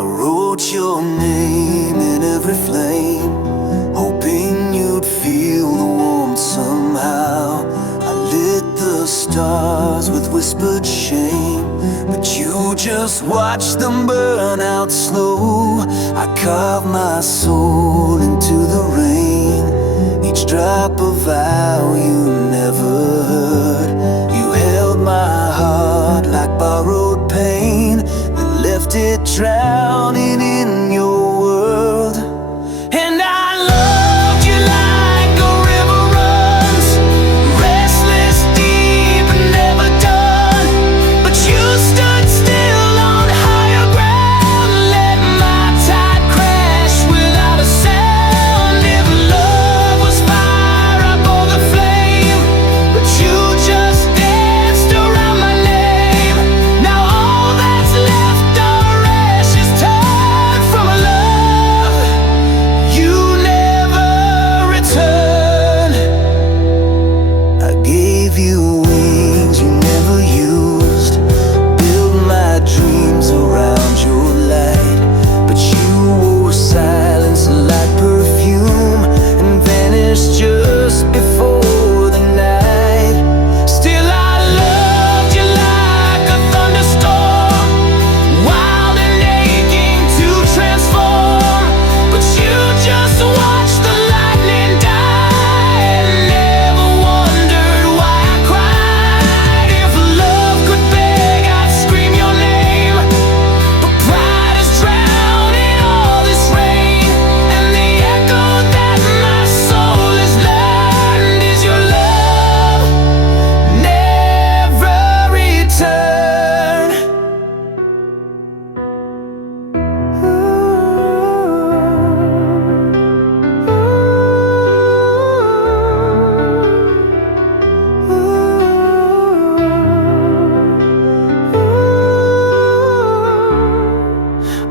I wrote your name in every flame, hoping you'd feel the warmth somehow. I lit the stars with whispered shame, but you just watched them burn out slow. I carved my soul into the rain, each drop of vow you never heard. You held my heart like borrowed pain, then left it drowning in your world. And I loved you like a river runs, restless, deep, and never done. But you stood still on higher ground, let my tide crash without a sound. If love was fire, I bore the flame, but you just danced around my name. Now all that's left are ashes torn from a love you never returned. I gave you wings you never used, built my dreams around your light, but you wore silence like perfume and vanished just before the night. Still I loved you like a thunderstorm, wild and aching to transform. But you just watched the lightning die and never wondered why I cried. If love could beg, I'd scream your name, but pride is drowning all this rain. And the echo that my soul has learned is your love never returned.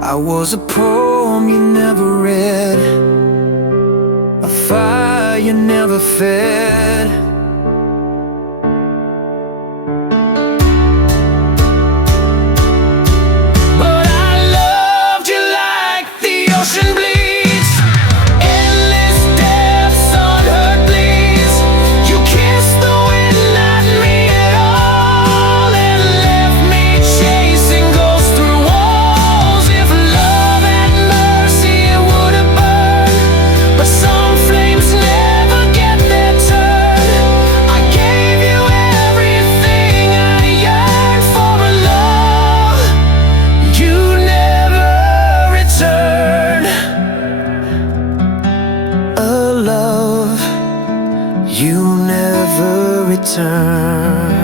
I was a poem you never read, a fire you never fed. But I loved you like the ocean bleeds, endless depths, unheard bleeds. You kissed the wind, not me at all, and left me chasing ghosts through walls. If love had mercy, it would have burned, but some flames never get their turn. I gave you everything I yearned for, a love you never returned. A love you never returned.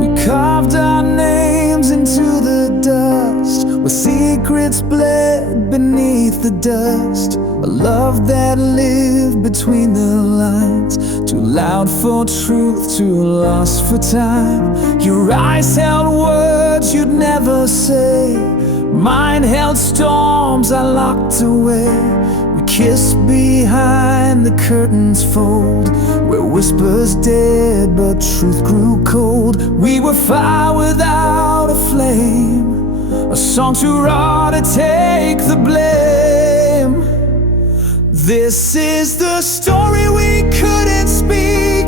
We carved our names into the dust, with secrets bled beneath the dust. A love that lived between the lines, too loud for truth, too lost for time. Your eyes held words you'd never say, mine held storms I locked away. We kissed behind the curtains fold, where whispers dead but truth grew cold. We were fire without a flame, a song too raw to take the blame. This is the story we couldn't speak,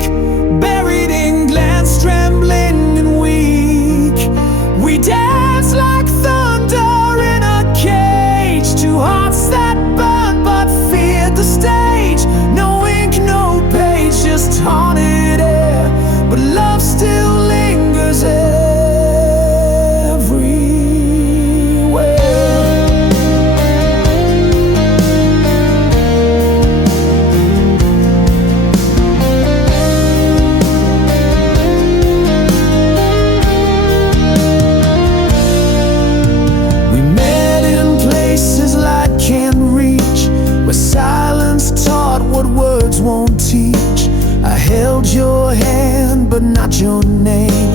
buried in glance, trembling and weak. We danced like thunder in a cage, two hearts that burned but feared the stage. No ink, no page, just haunted air, but love still lingers everywhere. 'Cause we were fire without a flame, a song too raw to take the blame. This is the story we couldn't speak, buried in glance, trembling and weak. We danced like thunder in a cage, two hearts that burned but feared the stage. No ink, no page, just haunted air, but love still lingers everywhere. won't teach. I held your hand but not your name,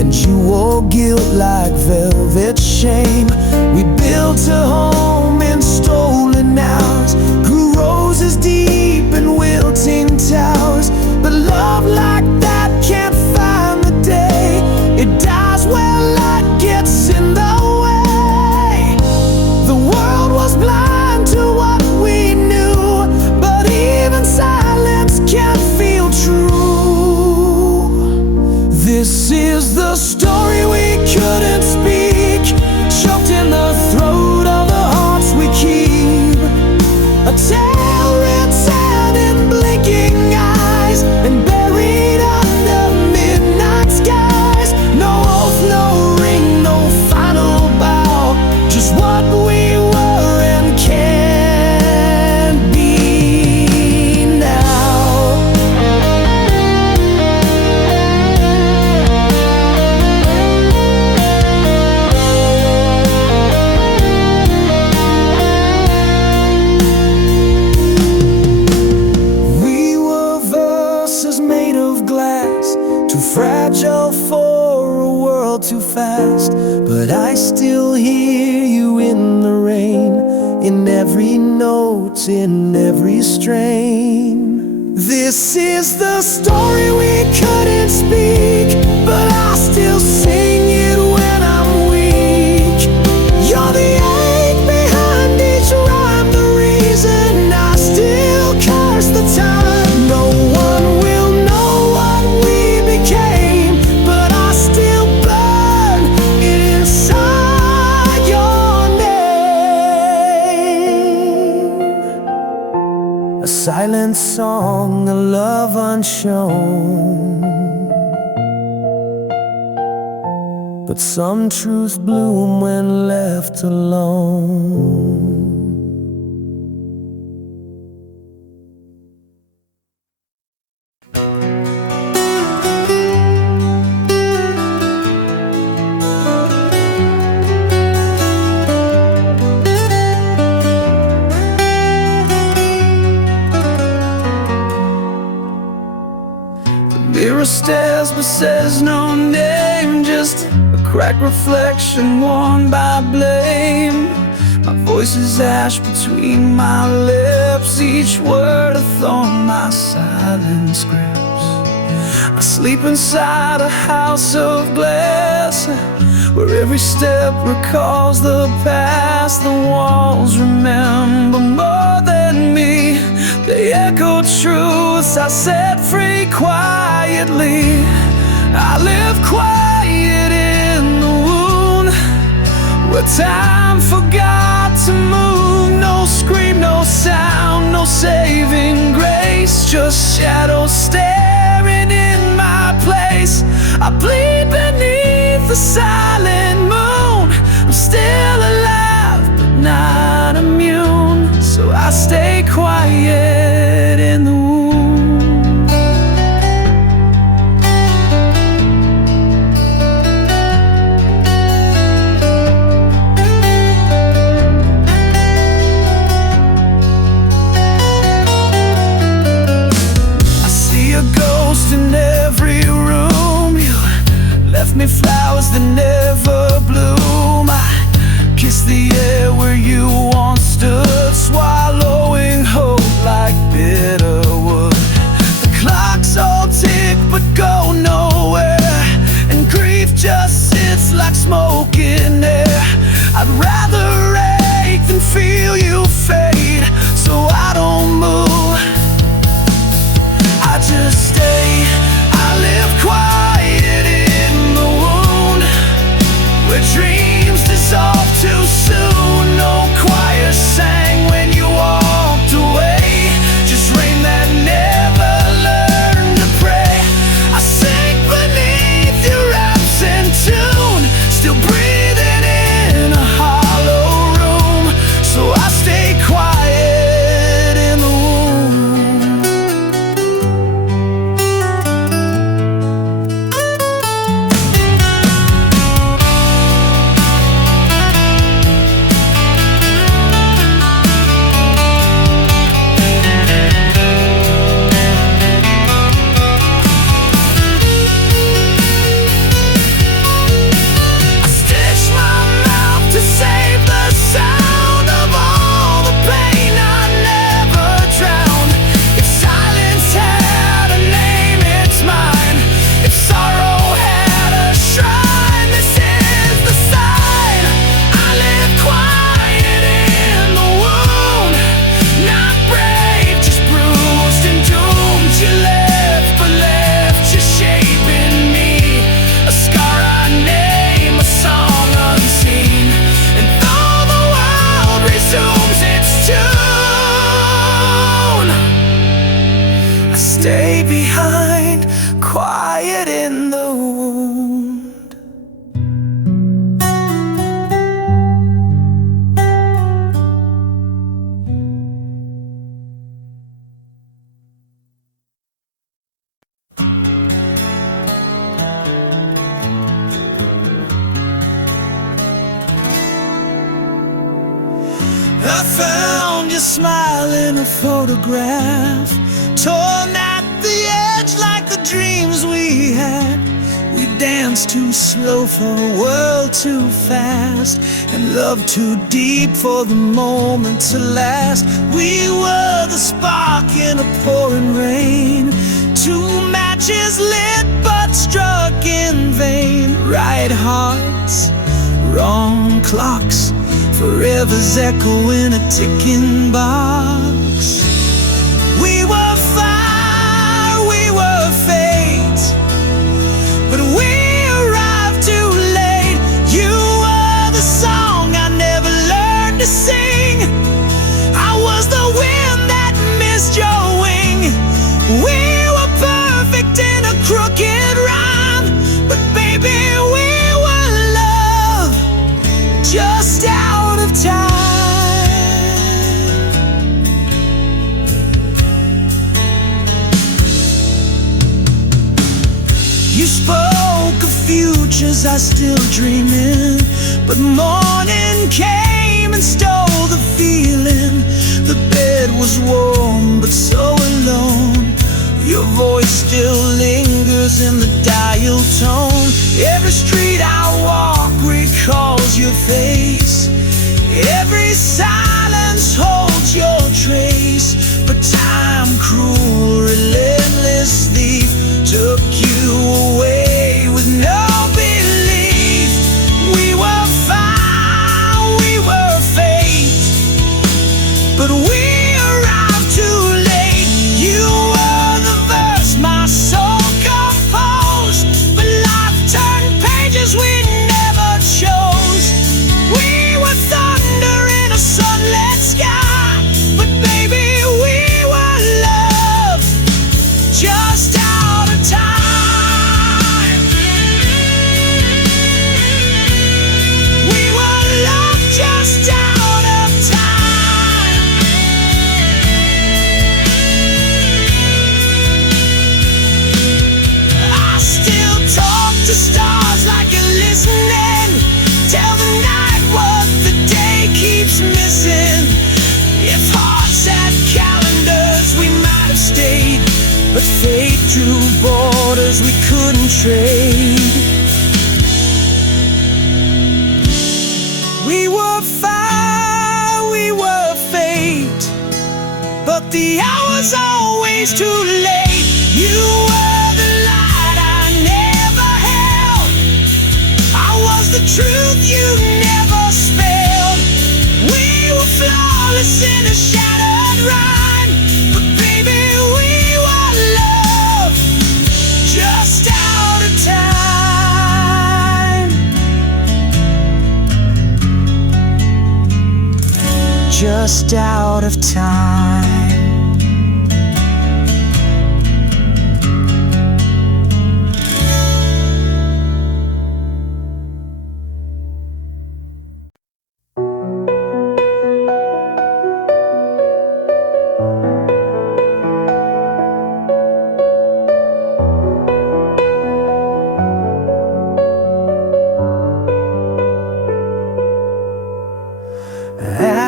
and you wore guilt like velvet shame. We built a home in stolen hours, grew roses deep in wilting towers. But love like that can't find the day. It dies where light gets in the way. The world was blind to what we knew, but even silence can feel true. This is the story we couldn't speak, choked in the throat of the hearts we keep. A tale written in blinking eyes and buried under midnight skies. No oath, no ring, no final bow, just what we were and can be now. We were verses made of glass, too fragile for a world too fast. But I still hear you in the rain, in every note, in every strain. This is the story we couldn't speak, but I still sing it when I'm weak. You're the ache behind each rhyme, the reason I still curse the time. No one will know what we became, but I still burn inside your name. A silent song, a love unshown, but some truths bloom when left alone. Mirror stares but says no name, just a cracked reflection worn by blame. My voice is ash between my lips, each word a thorn my silence grips. I sleep inside a house of glass, where every step recalls the past. The walls remember more than me, they echo truths I set free quietly. I live quiet in the wound, where time forgot to move. No scream, no sound, no saving grace, just shadows staring in my place. I bleed beneath the silent moon. I'm still alive but not immune, so I stay quiet in the womb. I see a ghost in every room. You left me flowers that never bloom. I kiss the air where you once stood, swallowing hope like stay behind, quiet in the wound. I found your smile in a photograph, torn at the edge like the dreams we had. We danced too slow for a world too fast, and love too deep for the moment to last. We were the spark in a pouring rain, two matches lit but struck in vain. Right hearts, wrong clocks, forever's echo in a ticking box. We were fire, we were fate, but we arrived too late. You were the song I never learned to sing. I was the wind that missed your wing. We were perfect in a crooked rhyme, but baby, we were love just out of time. You spoke of futures I still dream in, but morning came and stole the feeling. The bed was warm but so alone. Your voice still lingers in the dial tone. Every street I walk recalls your face. Every silence holds your trace. But time, cruel, relentless thief, took you away with no belief. We were fire, we were fate, but we arrived too late. You were the verse my soul composed, but life turned pages we never chose. We were thunder in a sunlit sky, but baby, we were love just out of time. We were love just out of time. I still talk to stars like you're listening. Tell the night what the day keeps missing. If hearts had calendars, we might have stayed, but fate drew borders we couldn't trade. We were fire, we were fate, but the hour's always too late. You were the light I never held. I was the truth you never spelled. We were flawless in a shattered rhyme, but baby, we were love just out of time. Just out of time.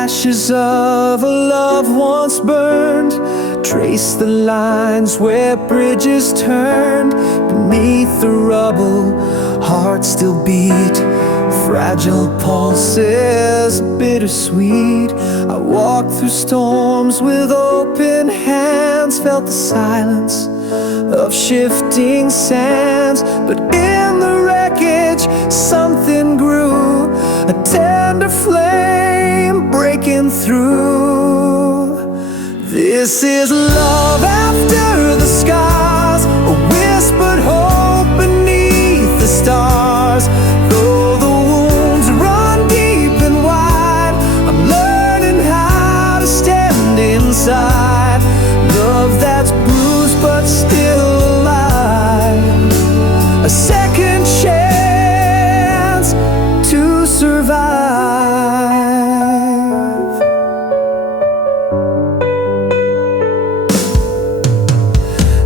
Ashes of a love once burned, trace the lines where bridges turned. Beneath the rubble, hearts still beat, fragile pulses, bittersweet. I walked through storms with open hands, felt the silence of shifting sands. But in the wreckage, something grew, a tender flame breaking through. This is love after the scars, a whispered hope beneath the stars. Though the wounds run deep and wide, I'm learning how to stand inside. Love that's bruised but a second chance to survive.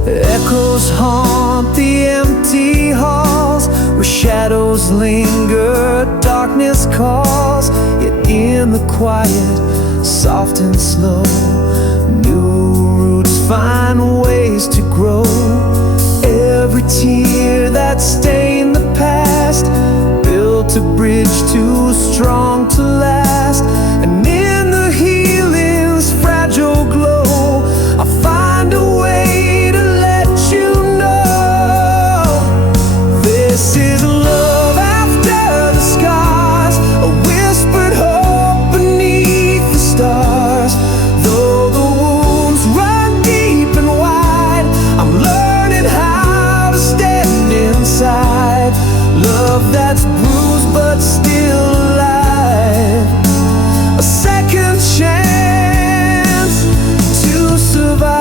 Echoes haunt the empty halls where shadows linger, darkness calls. Yet in the quiet, soft and slow, new roots find ways to grow. Every tear that stained the past built a bridge too strong to last. And in the healing's fragile glow, I find a way to let you know this is love after the scars, a whispered hope beneath the stars. Though the wounds run deep and wide, I'm learning how to stand inside love that's bruised but still alive, a second chance to survive.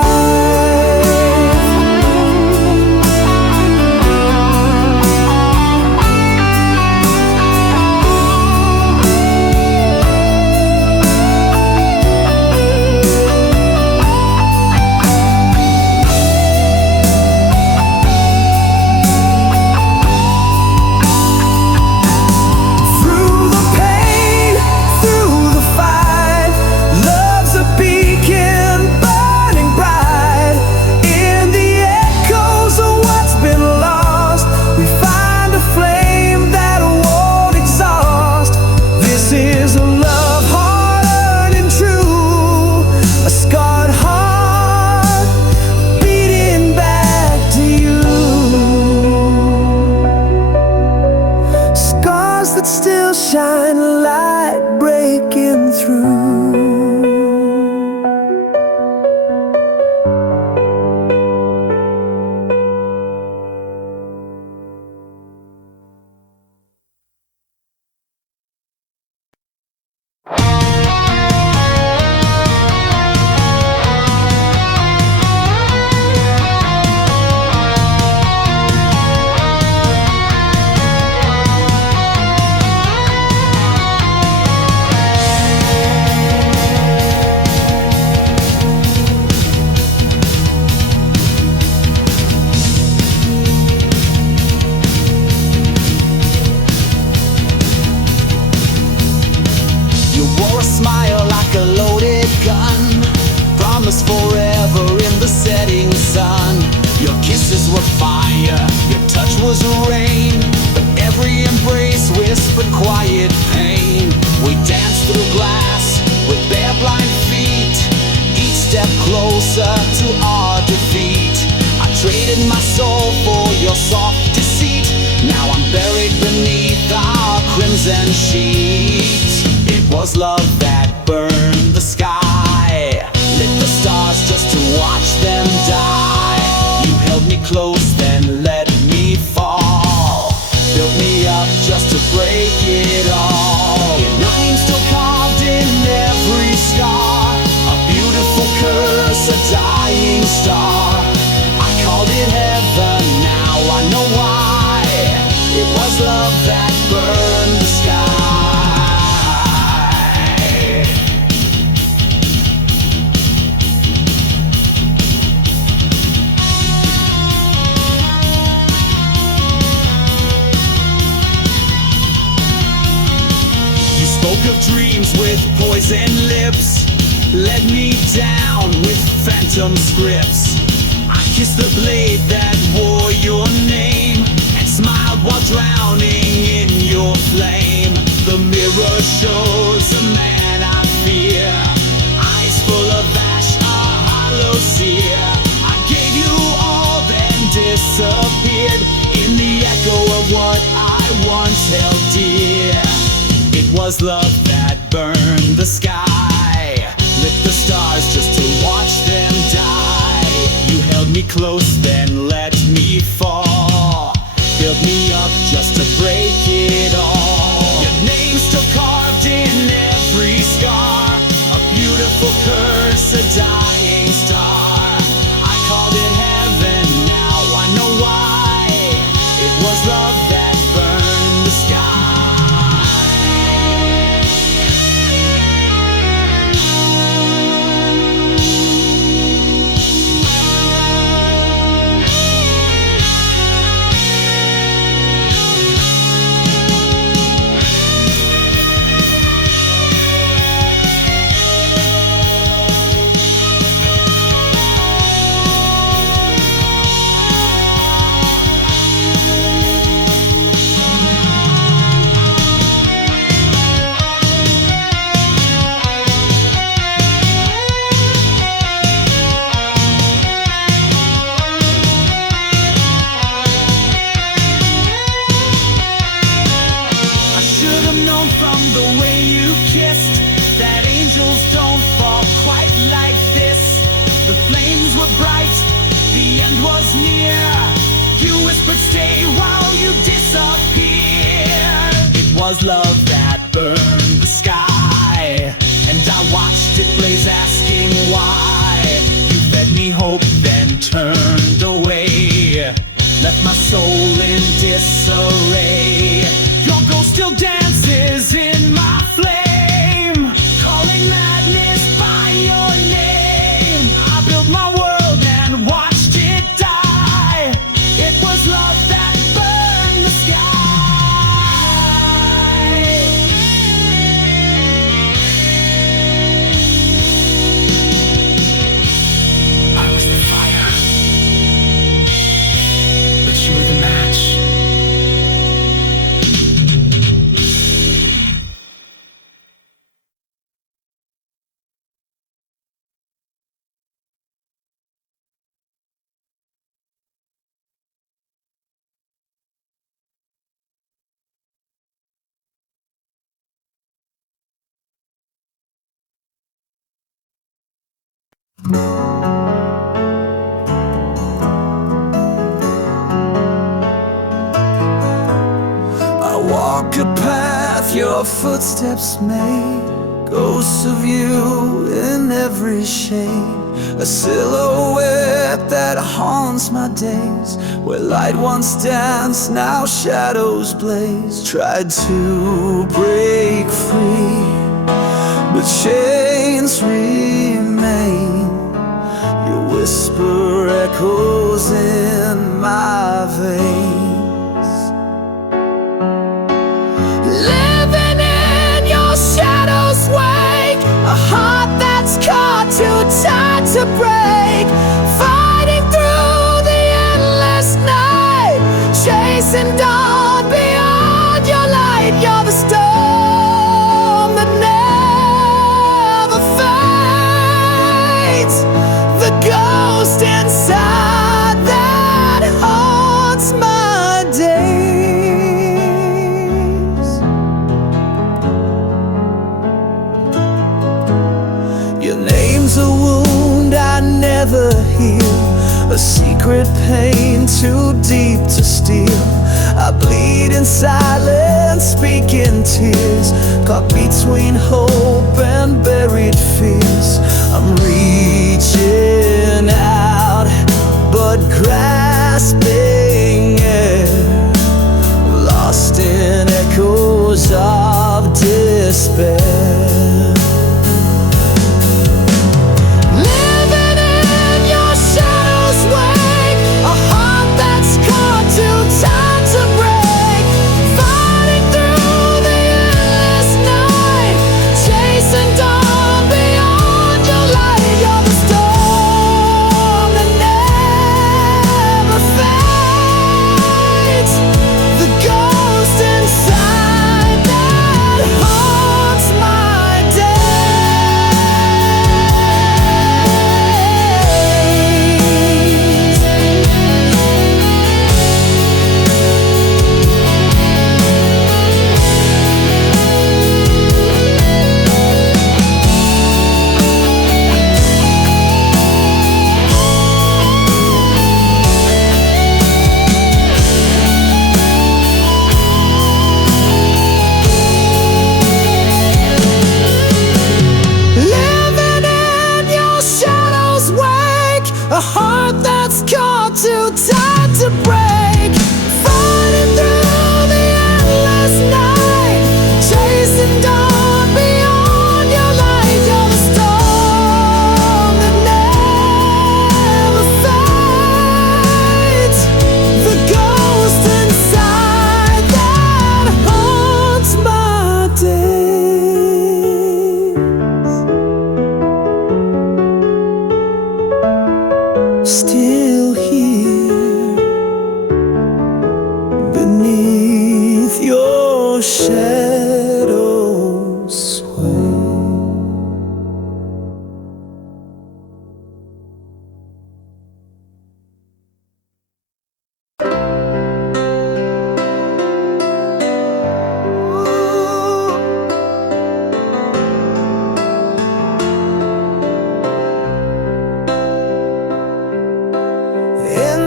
That still shine a light breaking through. Smile like a loaded gun, promise forever in the setting sun. Your kisses were fire, your touch was rain, but every embrace whispered quiet pain. We danced through glass with bare blind feet, each step closer to our defeat. I traded my soul for your soft deceit, now I'm buried beneath our crimson sheet. It was love that burned the sky, lit the stars just to watch them die. You held me close, then let me fall, built me up just to break it all. Your name still carved in every scar, a beautiful curse, a dying star. I called it heaven, now I know why. It was love that burned the sky. Spoke of dreams with poison lips, led me down with phantom scripts. I kissed the blade that wore your name and smiled while drowning in your flame. The mirror shows a man I fear, eyes full of ash, a hollow sear. I gave you all, then disappeared in the echo of what I once held dear. It was love that burned the sky, lit the stars just to watch them die. You held me close, then let me fall, built me up just to break it all. Your name still carved in every scar, a beautiful curse, a dying star. I called it heaven, now I know why. It was end was near. You whispered stay while you disappeared. It was love that burned the sky, and I watched it blaze asking why. You fed me hope then turned away, left my soul in disarray. Your ghost still dances in my flame, calling madness by your name. I built my world and watched it die. It was love that burned the sky. I was the fire, but you were the match. I walk a path your footsteps made, ghosts of you in every shade, a silhouette that haunts my days. Where light once danced, now shadows blaze. Tried to break free, but chains remain. Your whisper echoes in my veins. Living in your shadow's wake, a heart that's caught too tight to break. Fighting through the endless night, chasing dawn beyond your light. You're the storm that never fades, the ghost inside that haunts my days. Your name's a wound I never heal, a secret pain too deep to steal. I bleed in silence, speak in tears, caught between hope and buried fears. I'm reaching out, but grasping air, lost in echoes of despair. Living in your shadow's wake, a heart that's caught too tight to break. Fighting through the endless night, chasing dawn beyond your light. You're the storm that never fades, the ghost inside that haunts my Living in your shadow's wake, a heart that's caught too tight to break. Fighting through the endless night, chasing dawn beyond your light. You're the storm that never fades, the ghost inside that haunts my days. Still here beneath your shadow's sway. In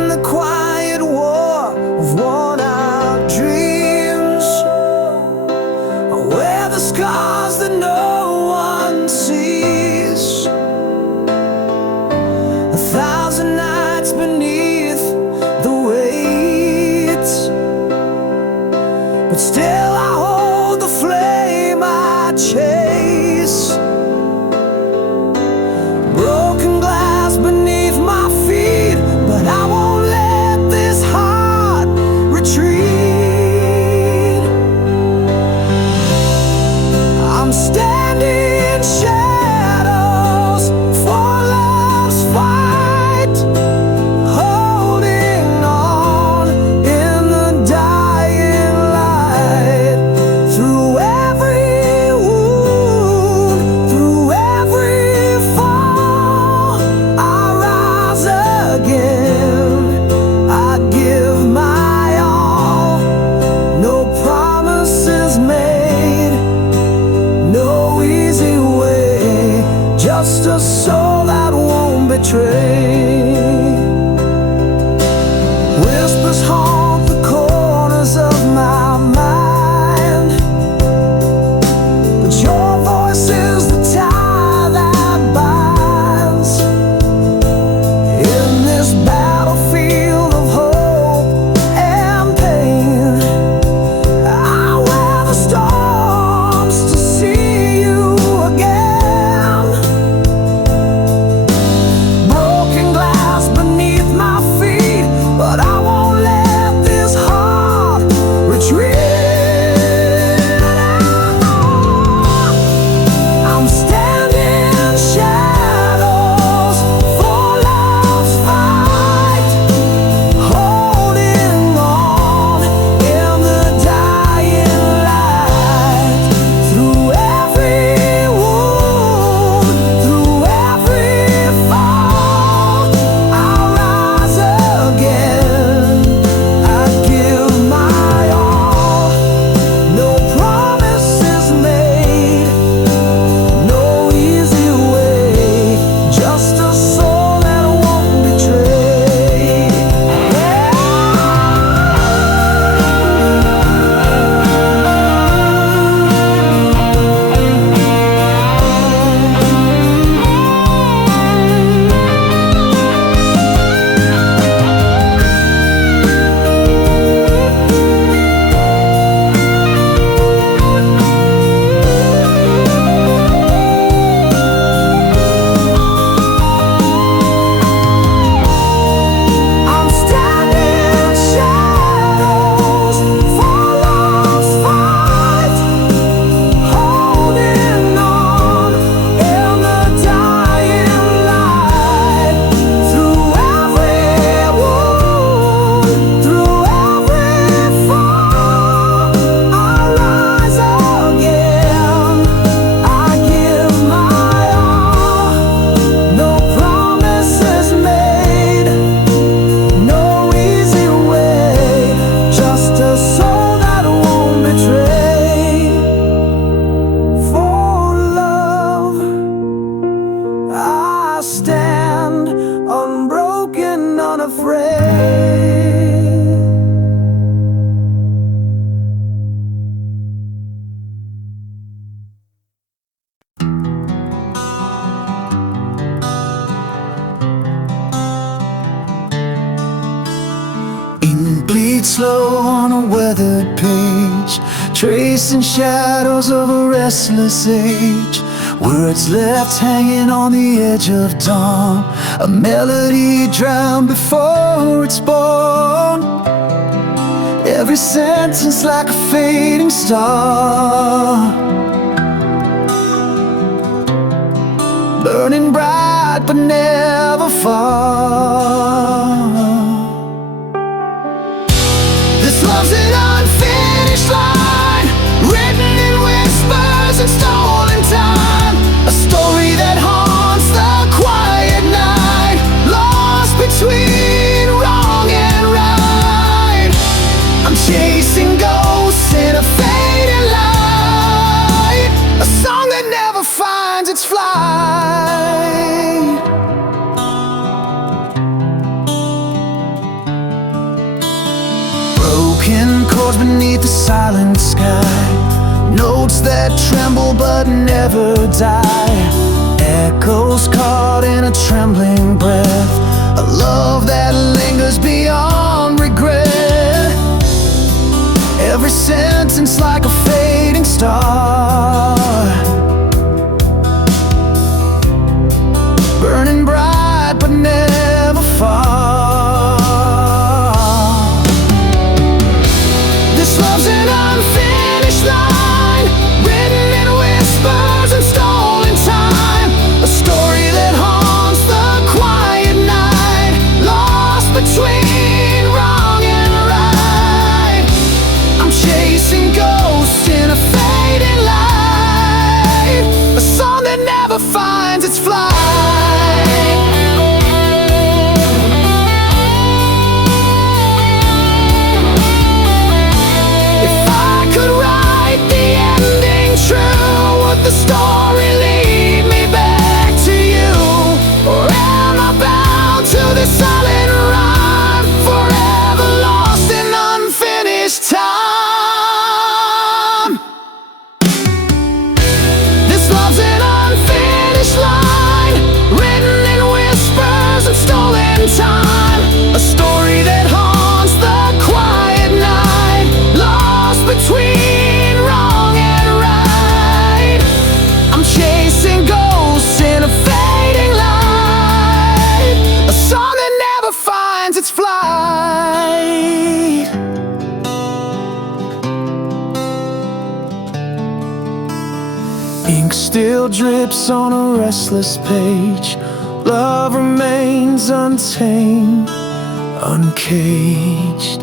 Still I hold the flame I chase. Broken glass beneath my feet, but I won't let this heart retreat. I'm standing in shadows for love's fight, holding on in the dying light. Through every wound, through every fall, I rise again. I give my all. No promises made, no easy way, just a soul that won't betray. Whispers haunt the corners of my mind, but your voice is the tie that binds. In this battlefield of hope and pain, I wear the storms to see you again. Broken glass beneath my feet, but I won't let this heart retreat. I'm standing in shadows for love's fight, holding on in the dying light. Through every wound, through every fall, I'll rise again. I give my all. No promises made, no easy way, just a soul that won't betray. I'm standing in shadows for love's fight, holding on in the dying light. Through every wound, through every fall, I'll rise again. I give my all. No promises made, no easy way, just a soul that won't betray. For love, I stand unbroken, unafraid. Ink bleeds slow on a weathered page, tracing shadows of a restless age. Words left hanging on the edge of dawn, a melody drowned before it's born. Every sentence like a fading star, burning bright but never far. This love's an unfinished line, written in whispers and stolen time. A story that haunts the quiet night, lost between wrong and right. I'm chasing ghosts in a fading light, a song that never finds its flight. Broken chords beneath the silent sky, notes that tremble but never die. Echoes caught in a trembling breath, a love that lingers beyond regret. Every sentence distance like a fading star, burning bright but never far. This love's an unfinished line, written in whispers and stolen time, a story that haunts the quiet night, lost between wrong and right. I'm chasing ghosts in a fading light, a song that never finds its flight. Would the story lead me back to you, or am I bound to this silent rhyme, forever lost in unfinished time? This love's an unfinished line, written in whispers and stolen time, a story that haunts the quiet night, lost between wrong and right. I'm chasing ghosts in a fading light, a song that never finds its flight. Ink still drips on a restless page, love remains untamed, uncaged.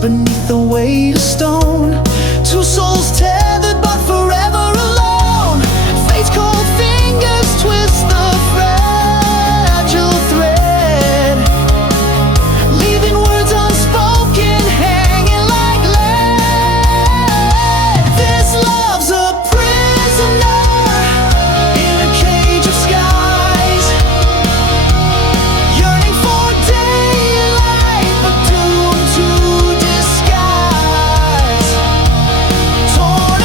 Beneath the weight of stone, two souls tethered but forever alone. Fate's cold fingers twist the fragile thread, leaving words unspoken hanging like lead. This love's a prisoner in a cage of skies, yearning for daylight but doomed to disguise. Torn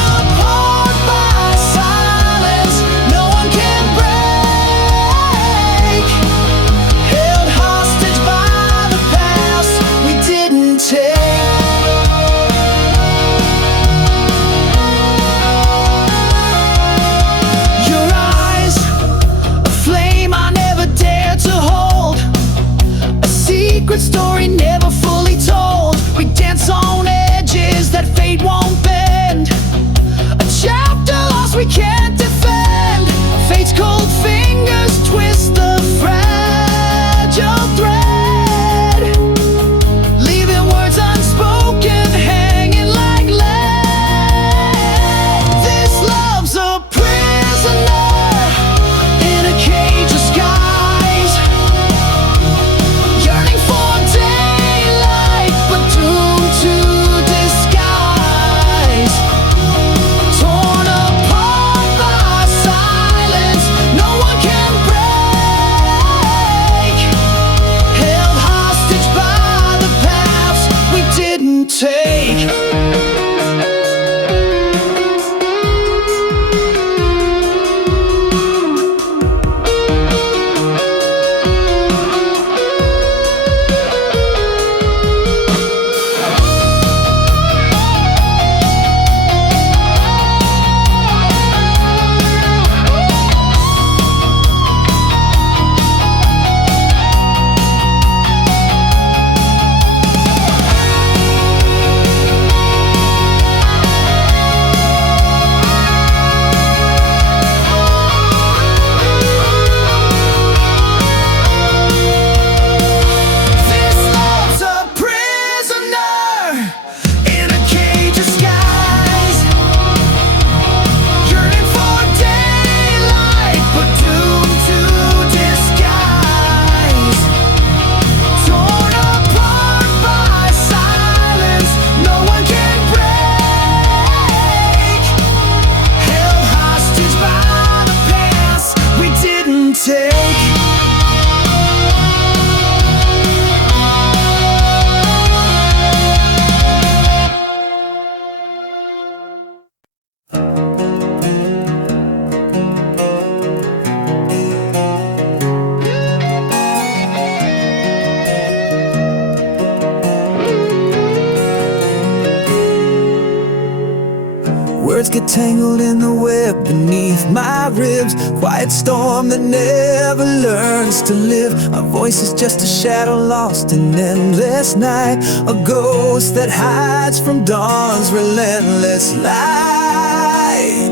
words get tangled in the web beneath my ribs. Quiet storm that never learns to live. My voice is just a shadow lost in endless night, a ghost that hides from dawn's relentless light.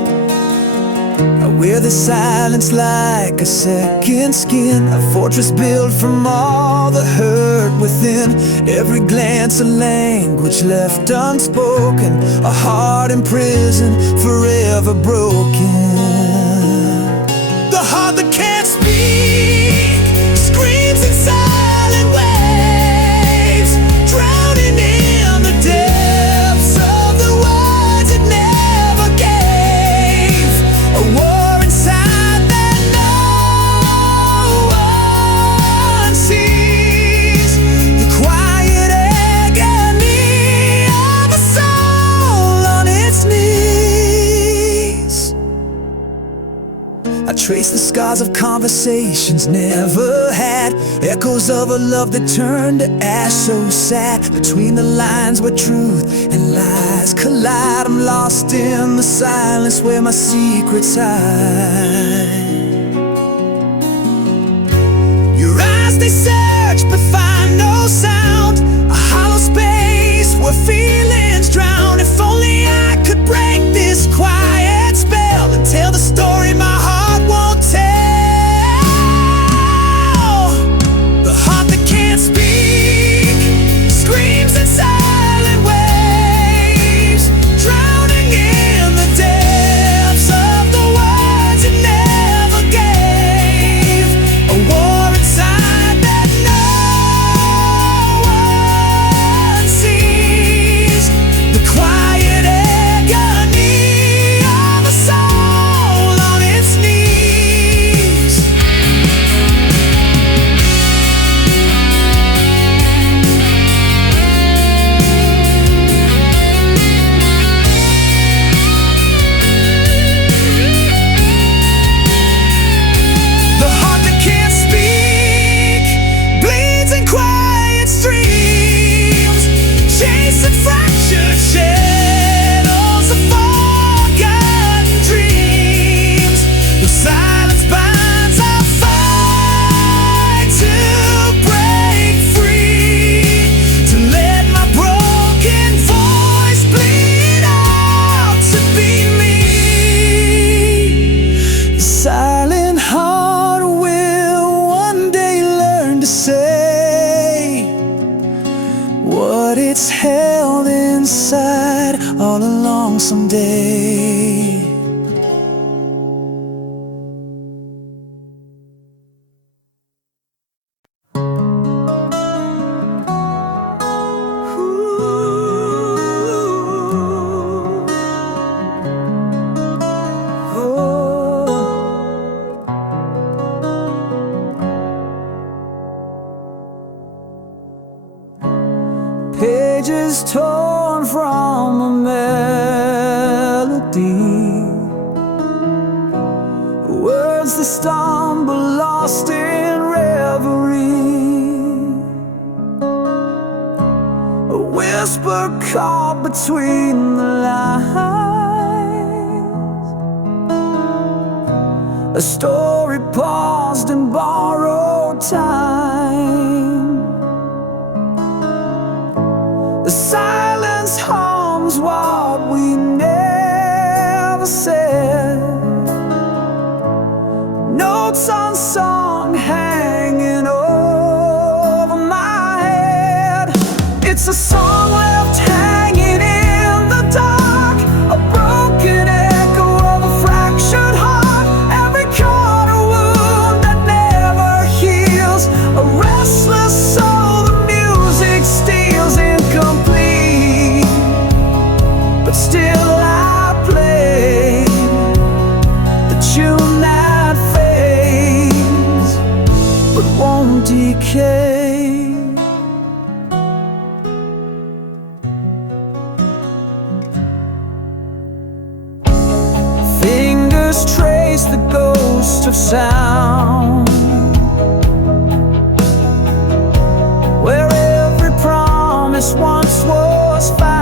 I wear the silence like a second skin, a fortress built from all the hurt within. Every glance a language left unspoken, a heart imprisoned, forever broken. The heart that can't speak screams in silent waves, drowning in the depths of the words it never gave. A war inside that no one sees, the quiet agony of a soul on its knees. I trace the scars of conversations never had, echoes of a love that turned to ash, so sad. Between the lines where truth and lies collide, I'm lost in the silence where my secrets hide. Your eyes, they search but find no sound, a hollow space where feelings drown. If only I could break this quiet spell and tell the story my heart won't tell. The heart that can't speak screams in silent waves, drowning in the depths of the words it never gave. A war inside that no one sees, the quiet agony of a soul on its knees. The heart that can't speak bleeds in quiet streams, chasing fractured shadows of forgotten dreams. The silence binds, I fight to break free, to let my broken voice bleed out to be me. The silent heart will one day learn to say what it's held inside all along someday. Pages torn from a melody, words that stumble lost in reverie, a whisper caught between the lines, a story paused in borrowed time. The silence hums what we never said, notes unsung hanging over my head. It's a song left hanging in the dark, a broken echo of a fractured heart. Every corner wound that never heals, a restless soul the music steals, incomplete, but still I play the tune that fades but won't decay. Fingers trace the ghost of sound, where every promise once was found.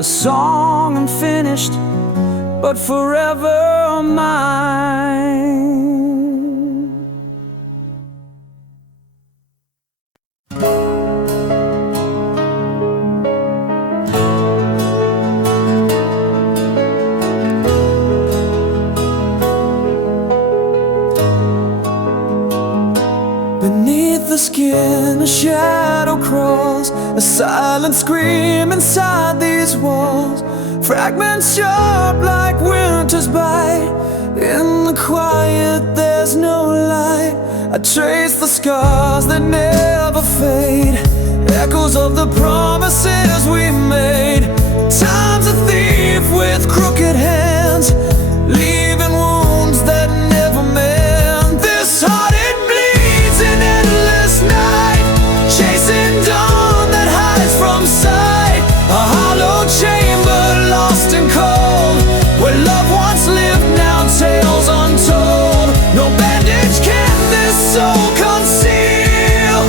The song unfinished, but forever mine. Beneath the skin, a shadow crawls, a silent scream inside these walls. Fragments sharp like winter's bite. In the quiet there's no light. I trace the scars that never fade, echoes of the promises we made. Time's a thief with crooked hands, leaving wounds that never mend. This heart, it bleeds in endless night, chasing dawn that hides from sight. A hollow chamber lost and cold, where love once lived, now tales untold. No bandage can this soul conceal,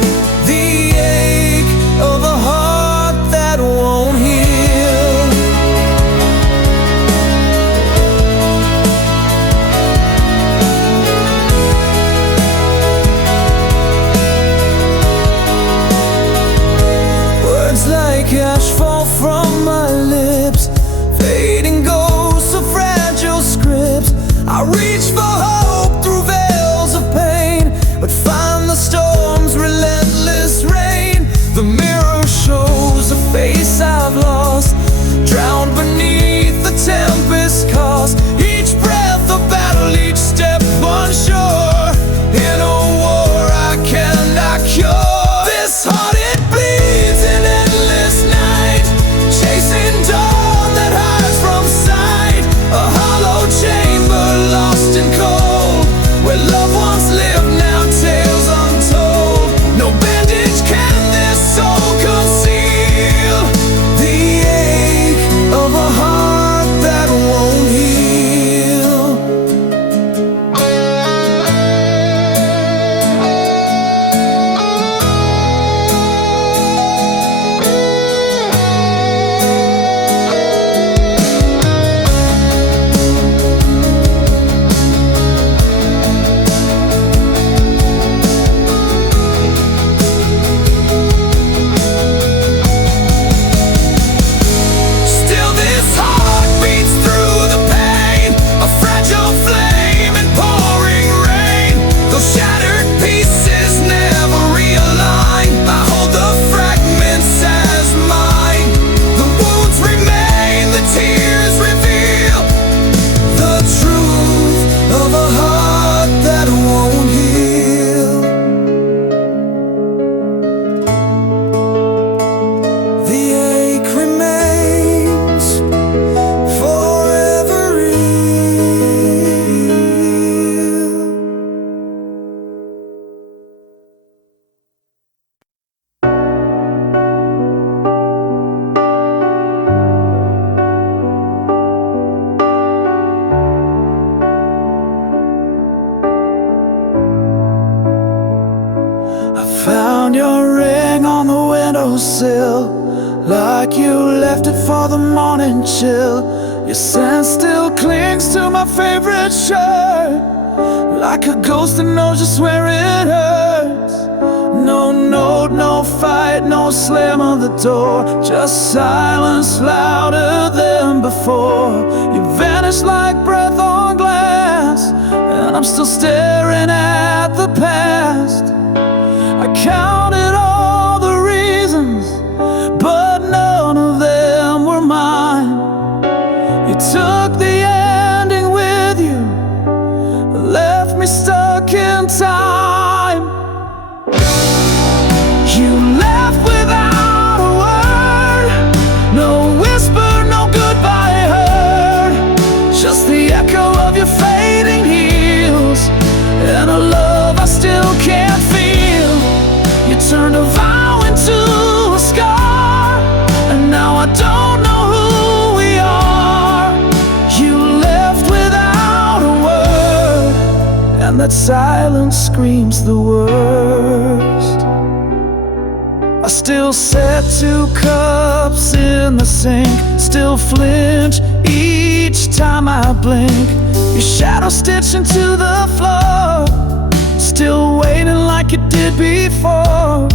the ache of a heart that won't heal. Words like ash fall from my lips, fading ghosts of fragile scripts. I reach for hope through veils of pain, but find the storm's relentless rain. The mirror shows a face I've lost, drowned beneath the tempest cost. Each breath a battle, each step unsure, in a war I cannot cure. This heart, it bleeds in endless night, chasing dawn that hides from sight. A hollow chamber lost and cold, where love once lived, now tales untold. No bandage can this soul conceal, the ache of a heart that won't heal. Still this heart beats through the pain, a fragile flame in pouring rain. Those shattered pieces never realign. I hold the fragments as mine. The wounds remain, the tears reveal the truth of a heart that won't heal. The ache remains forever real. I found your ring on the windowsill, like you left it for the morning chill. Your scent still clings to my favorite shirt, like a ghost that knows just where it hurts. No note, no fight, no slam of the door, just silence louder than before. You vanished like breath on glass, and I'm still staring at the past. I counted all the reasons, but none of them were mine. You took the ending with you, left me stuck in time. You left without a word, no whisper, no goodbye heard, just the echo of your fading heels, and a love I still can't feel. You turned a vow into a scar, and now I don't know who we are. You left without a word, and that silence screams the worst. I still set 2 cups in in the sink, still flinch each time I blink. Your shadow stitched into the floor, still waiting like it did before.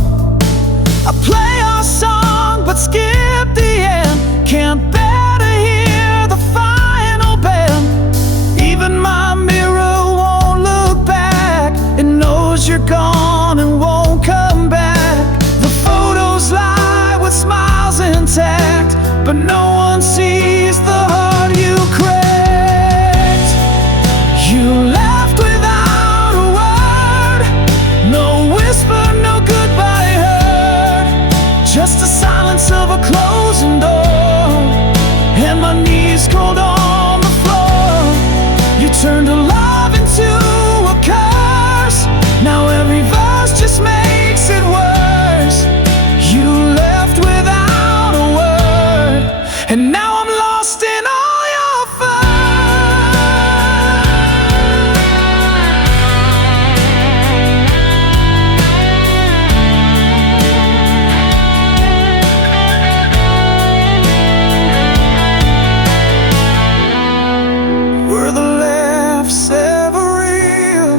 I play our song but skip the end, can't bear to hear the final bend. Even my mirror won't look back, it knows you're gone and won't come back. The photos lie with smiles intact, but no one sees the heart you cracked. You left without a word, no whisper, no goodbye heard, just the silence of a closing door, and my knees cold on the floor. You turned a love into a curse, now every verse just makes it worse. You left without a word, and now I'm lost in all your fun. Were the laughs ever real?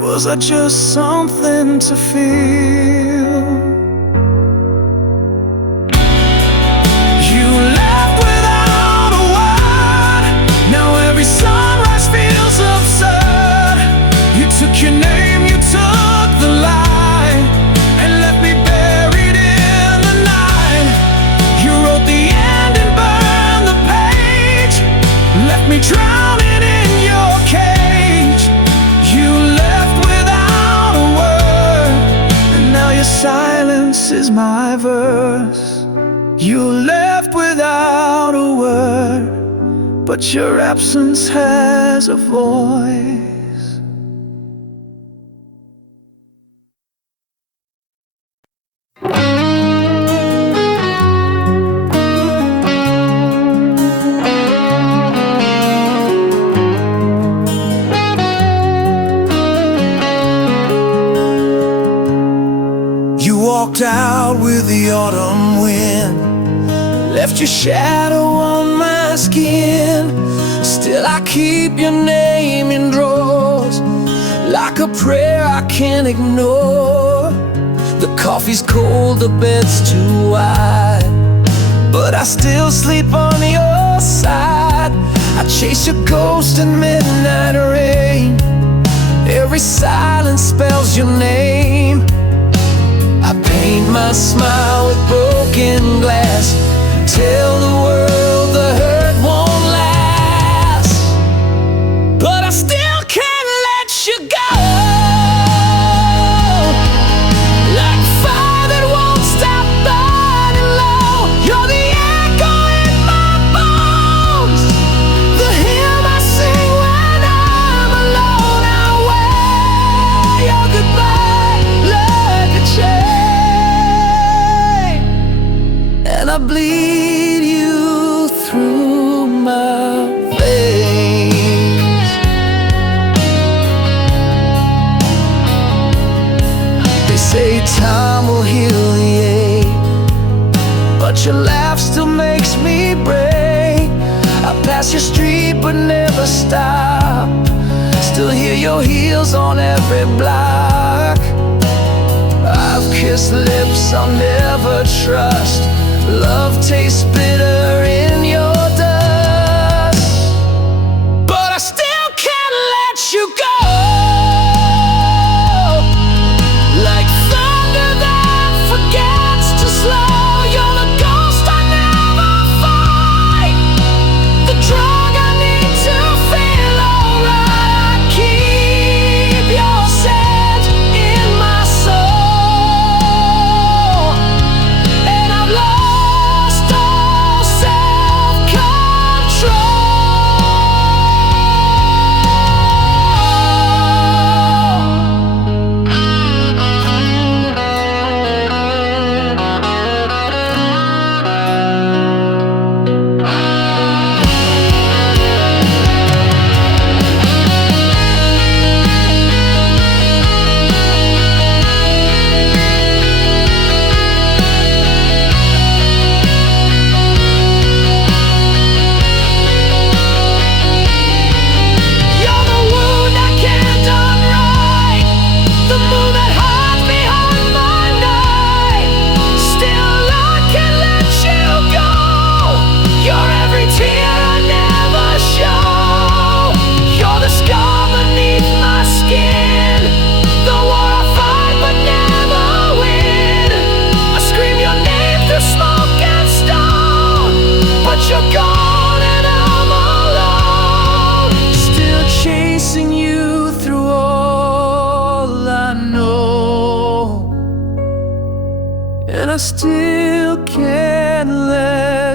Was I just something to feel? You left without a word, now every sunrise feels absurd. You took your name, you took the light, and left me buried in the night. You wrote the end and burned the page, left me drowning in your cage. You left without a word, and now your silence is my verse. You left without a word, but your absence has a voice. You walked out with the autumn wind, left your shadow on my skin. Still I keep your name in drawers, like a prayer I can't ignore. The coffee's cold, the bed's too wide, but I still sleep on your side. I chase your ghost in midnight rain, every silence spells your name. I paint my smile with broken glass, tell the world the hurt won't last, but I still can't let you go. Like fire that won't stop burning low, you're the echo in my bones, the hymn I sing when I'm alone. I wear your goodbye like a chain, and I bleed you through my veins. They say time will heal the ache, but your laugh still makes me break. I pass your street but never stop, still hear your heels on every block. I've kissed lips I'll never trust, love tastes bitter in your dust, but I still can't let you go. Like thunder that forgets to slow, you're the ghost I never fight, the drug I need to feel alright. I keep your scent in my soul, and I've lost all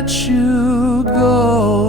let you go.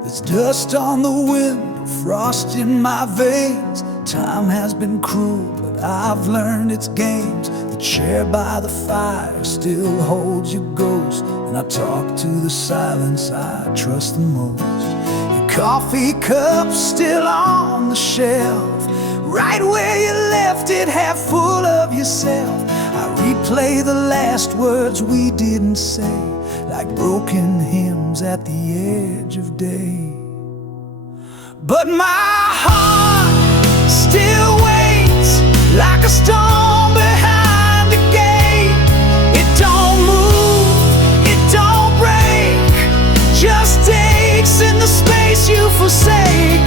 There's dust on the window, frost in my veins. Time has been cruel, but I've learned its games. The chair by the fire still holds your ghost, and I talk to the silence I trust the most. Your coffee cup's still on the shelf, right where you left it, half full of yourself. I replay the last words we didn't say, like broken hymns at the edge of day. But my heart still waits like a stone behind the gate. It don't move, it don't break, just aches in the space you forsake.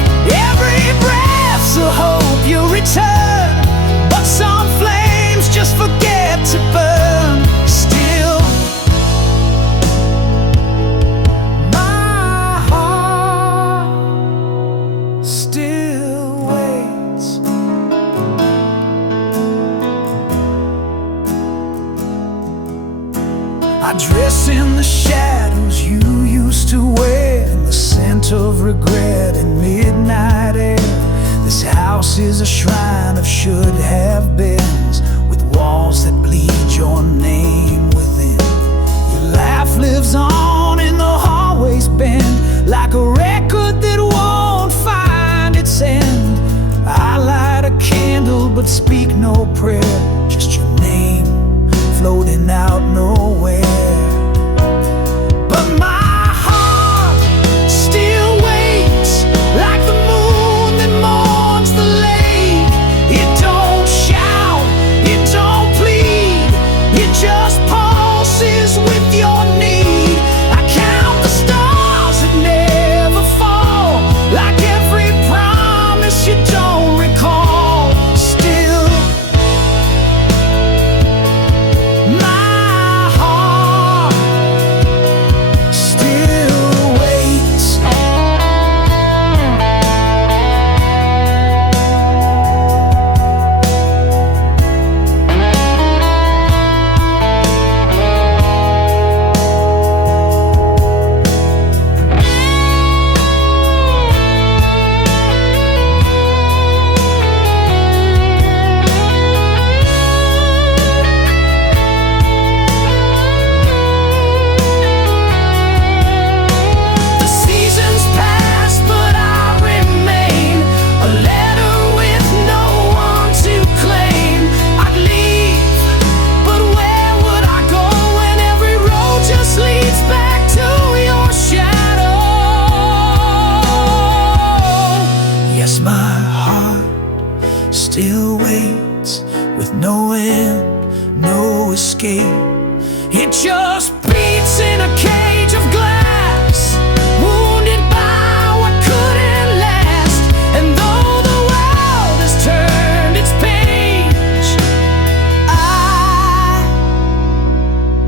Every breath's a hope you'll return, but some flames just forget to burn. Still, my heart still waits. I dress in the shadows you used to wear, and the scent of regret in midnight air. This house is a shrine of should-have-beens, with walls that bleed your name within. Your laugh lives on in the hallways bend, like a record that won't find its end. I light a candle but speak no prayer, just your name floating out nowhere. But my heart still waits like the moon that mourns the lake. It don't shout, it don't plead, it just pulses with your need. I count the stars that never fall, like every promise you don't recall. Still, my heart still waits. The seasons pass, but I remain, a letter with no one to claim. I'd leave, but where would I go when every road just leads back to your shadow? Yes, my heart still waits, with no end, no escape. It just beats in a cage of glass, wounded by what couldn't last. And though the world has turned its page, I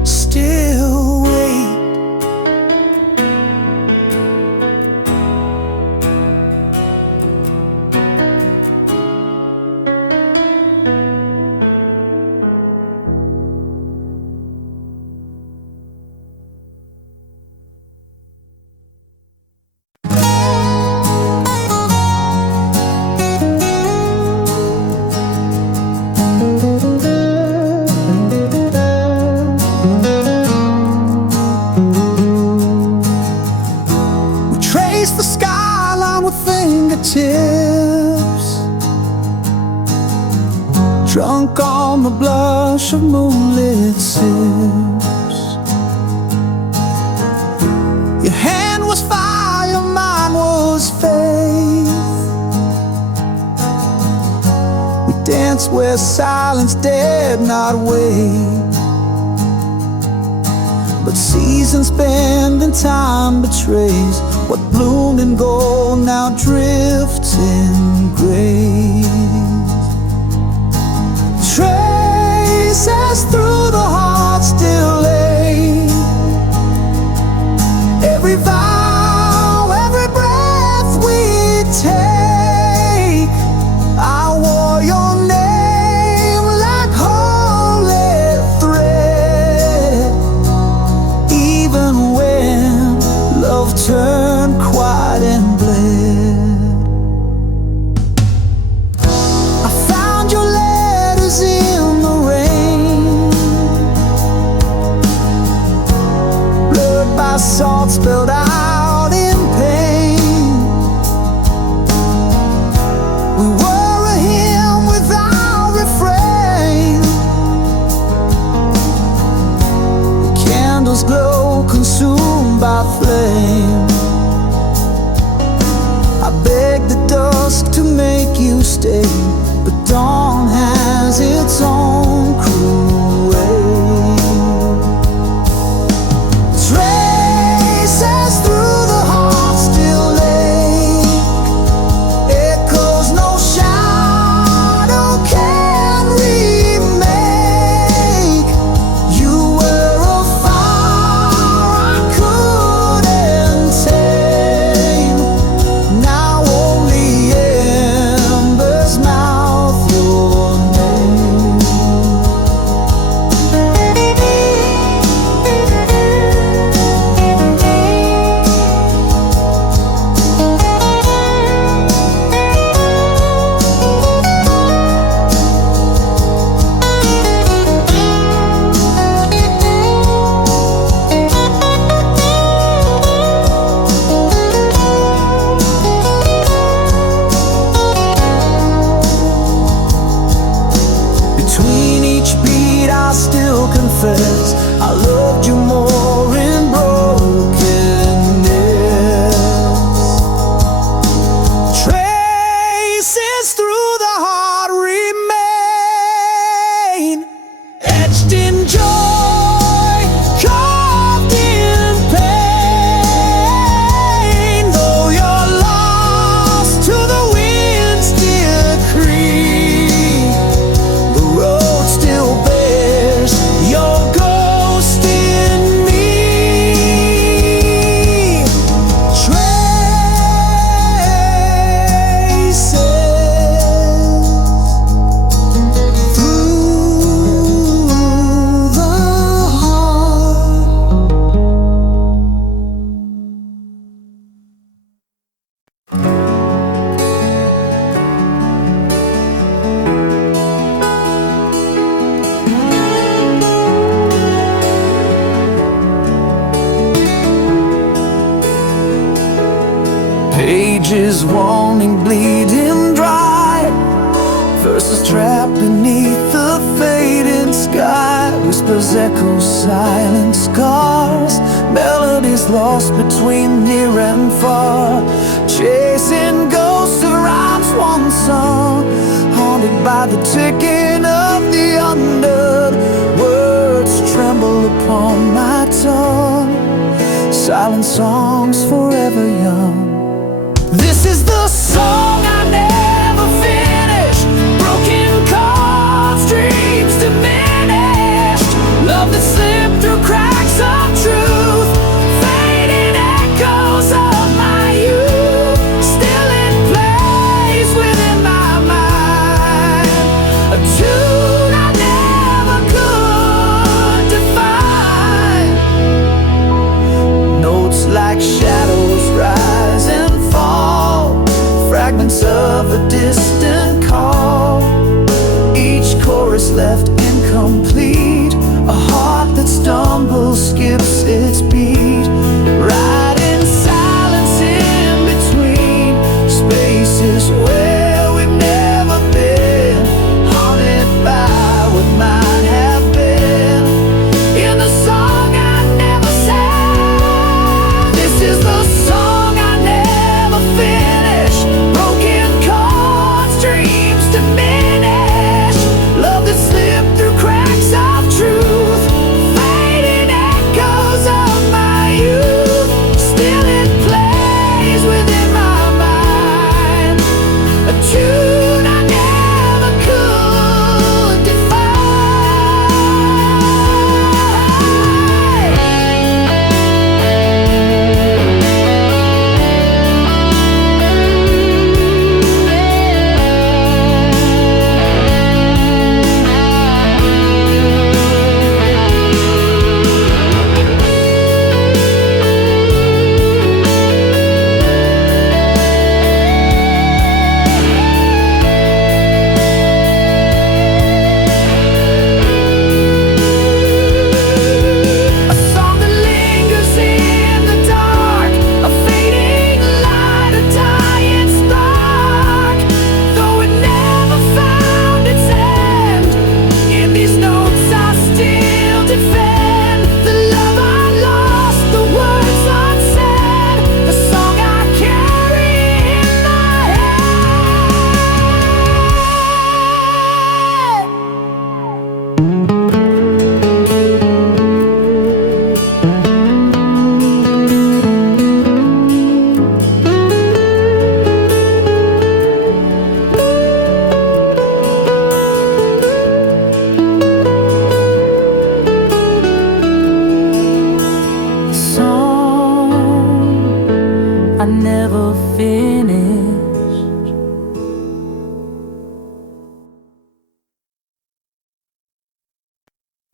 still wait. We trace the skyline with fingertips, drunk on the blush of moonlit sips. Your hand was fire, mine was faith. We danced where silence dared not wait. But seasons bend and time betrays what bloomed in gold now drifts in grace. through the heart still ache. Every vow, every breath we take, I wore your name like holy thread. Even when love turned quiet and bled, I found your letters in the rain, blurred by salt spilled out in pain. We were a hymn without refrain. The candles glow, consumed by flame. I begged the dusk to make you stay, but dawn has its own cruel way. Traces through the heart still lay, echoes no shadow can remake. You were a fire I couldn't tame. Now only embers mouth your name. Between each beat I still confess I loved you more in brokenness. Traces through the heart remain, etched in joy, carved in pain. Though you're lost to the wind's decree, the road still bears your ghost in me. Traces through the heart. Pages wanting, bleeding dry, verses trapped beneath the fading sky. Whispers echo silent scars, melodies lost between near and far. Chasing ghosts of rhymes once sung, haunted by the ticking of the undead. Words tremble upon my tongue, silent songs forever young. This is the song I never finished. Broken chords, dreams diminished. Love that slipped through cracks of truth. Fading echoes of my youth. Still it plays within my mind. A tune I never could define. Notes like shadows rise and fall, fragments of a distant call. Each chorus left incomplete, a heart that stumbles, skips its beat. Right in silence in between spaces where we've never been, haunted by what might have been. In the song I never sang, this is the song I never finished. Broken chords, dreams diminished. Love that slipped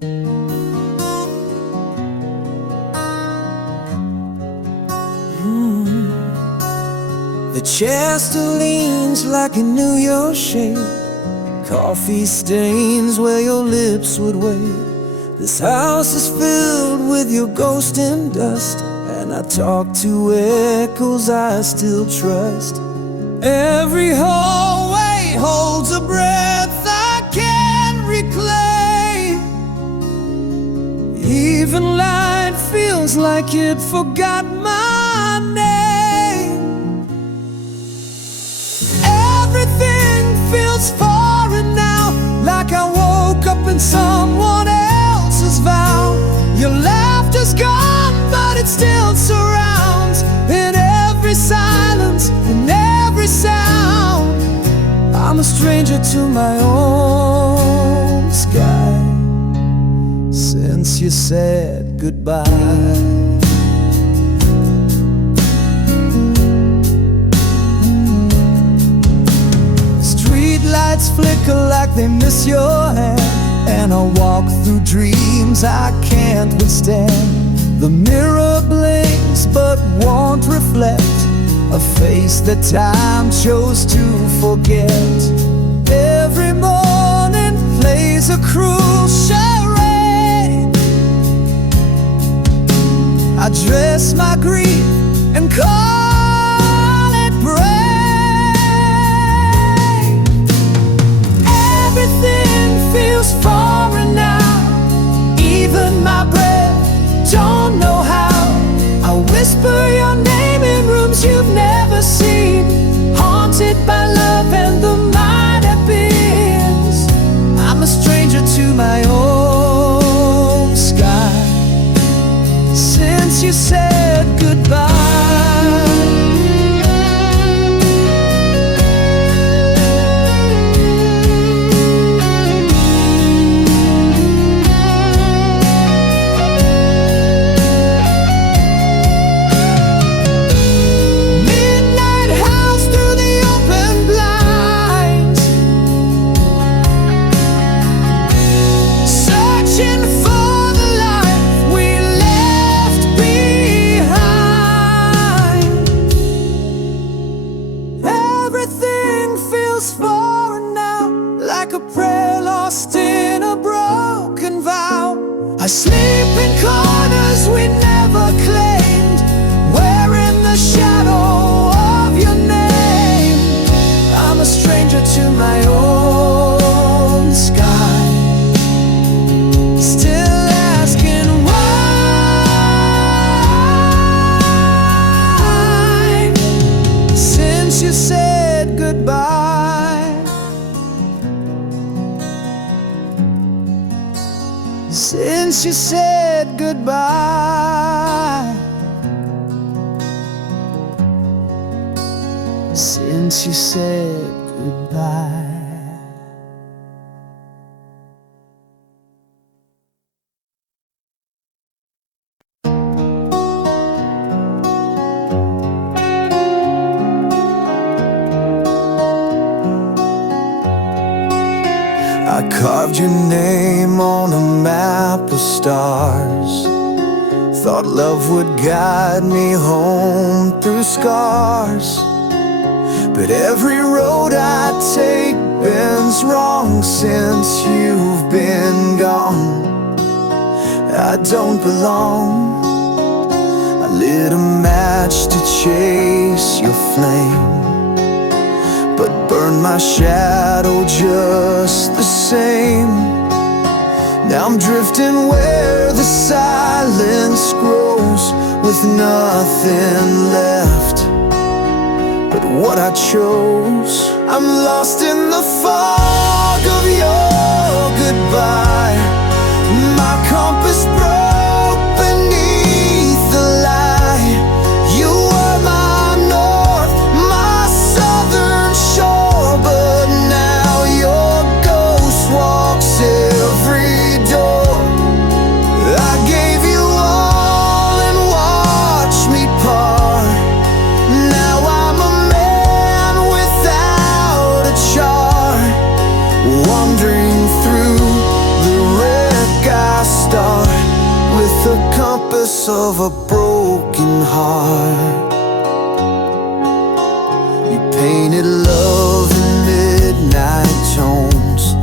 The chair still leans like it knew your shape. Coffee stains where your lips would wait. This house is filled with your ghost and dust, and I talk to echoes I still trust. Every hallway holds a breath I can't reclaim. Even light feels like it forgot my name. Everything feels foreign now, like I woke up in someone else's vow. Your laughter's gone, but it still surrounds in every silence, in every sound. I'm a stranger to my own sky since you said goodbye. Lights flicker like they miss your hand, and I walk through dreams I can't withstand. The mirror blinks but won't reflect a face that time chose to forget. Every morning plays a cruel charade. I dress my grief and call it brave. Everything feels foreign now, even my breath, don't know how. I whisper your name in rooms you've never seen, haunted by love and the might have beens. I'm a stranger to my own sky since you said goodbye. I sleep in corners we never claimed, wearing the shadow of your name. I'm a stranger to my own sky, still asking why, since you said goodbye. Since you said goodbye. Since you said goodbye. I carved your name on a map of stars, thought love would guide me home through scars. But every road I take bends wrong since you've been gone. I don't belong. I lit a match to chase your flame, but burned my shadow just the same. Now I'm drifting where the silence grows, with nothing left but what I chose. I'm lost in the fog of your goodbye. My compass broke beneath the lie. You were my north, my southern shore, but now your ghost walks every door. I gave you all and watched me part. Now I'm a man without a chart, one compass of a broken heart. You painted love in midnight tones.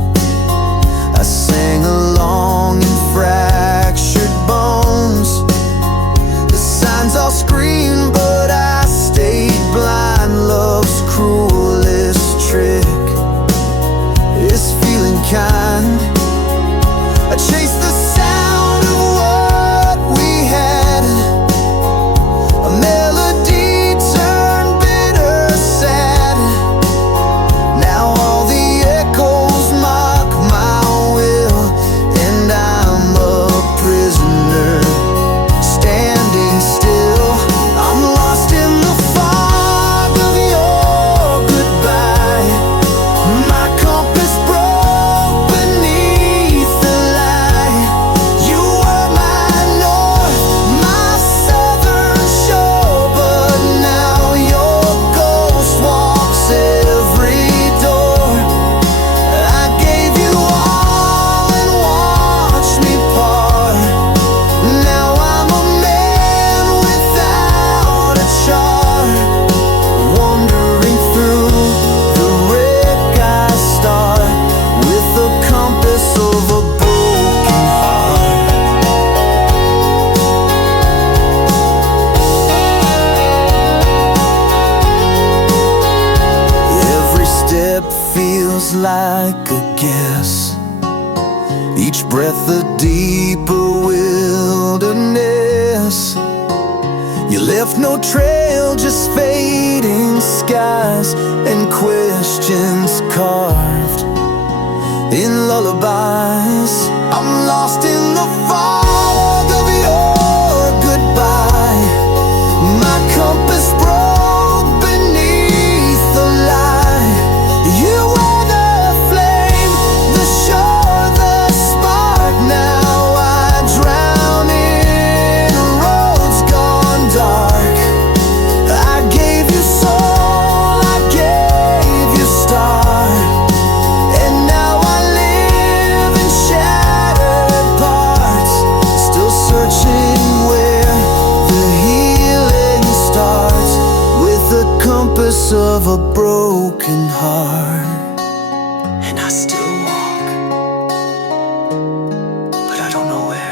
I sang along in fractured bones. The signs all screamed, but I stayed blind. Love's cruelest trick is feeling kind. I chased the sound of what we had. A melody turned bitter sad. Now all the echoes mock my will, and I'm a prisoner standing still. I'm lost in the fog of your goodbye. My compass broke beneath the light. You were my north, my southern shore, but now your ghost walks every door. I gave you all and watched me part. Now I'm a man without a chart, wandering through the wreck I start, with the compass of a broken heart. Every step feels like a guess, each breath a deeper wilderness. You left no trail, just fading skies and questions carved in lullabies. I'm lost in the fog of your goodbye. My compass broke beneath the light. You were the flame, the shore, the spark. Now I drown in roads gone dark. I gave you soul, I gave you start, and now I live in shattered parts, still searching where the healing starts, with the compass of a broken heart. And I still walk, but I don't know where.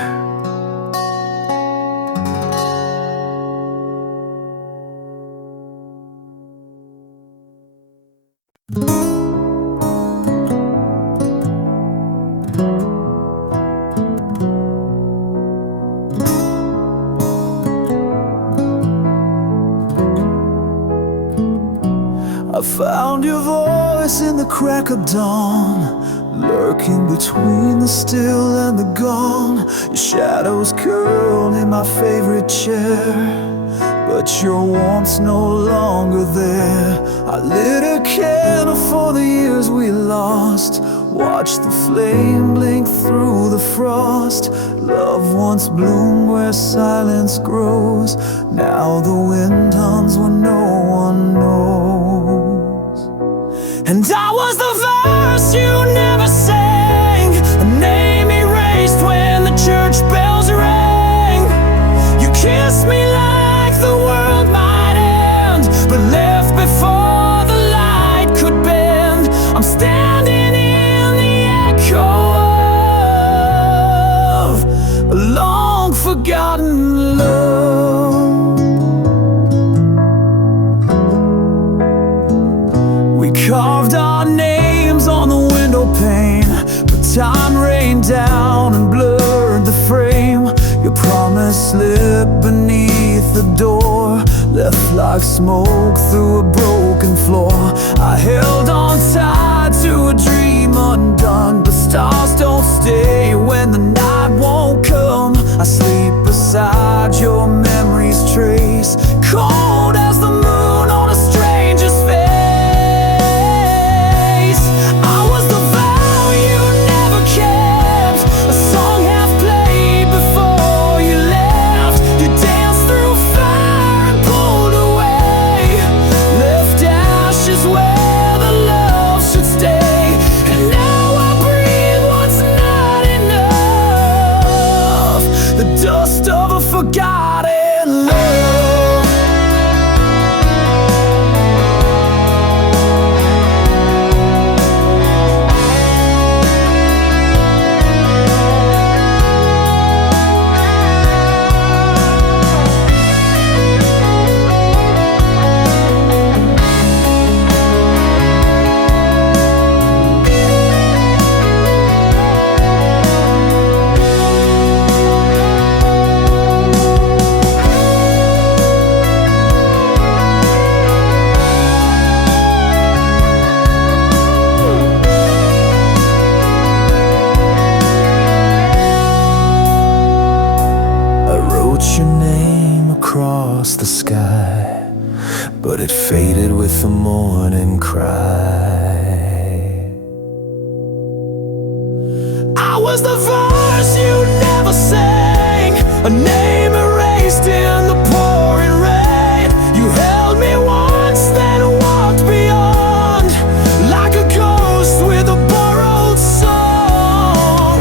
I found your voice in the crack of dawn, lurking between the still and the gone. Your shadows curled in my favorite chair, but your warmth's no longer there. I lit a candle for the years we lost, watched the flame blink through the frost. Love once bloomed where silence grows. Now the wind hums when no one knows. And I was the verse you never sang, a name erased when the church bells rang. You kissed me like the world might end, but left before the light could bend. I'm standing in the echo of a long forgotten love. We carved our names on the window pane, but time rained down and blurred the frame. Your promise slipped beneath the door, left like smoke through a broken floor. I held on tight to a dream undone, but stars don't stay when the night won't come. I sleep beside your memory's trace, cold as the moon on a stranger's face. I was the vow you never kept, a song half played before you left. You danced through fire and pulled away, left ashes where the love should stay. And now I breathe faded with the morning cry. I was the verse you never sang, a name erased in the pouring rain. You held me once, then walked beyond, like a ghost with a borrowed song.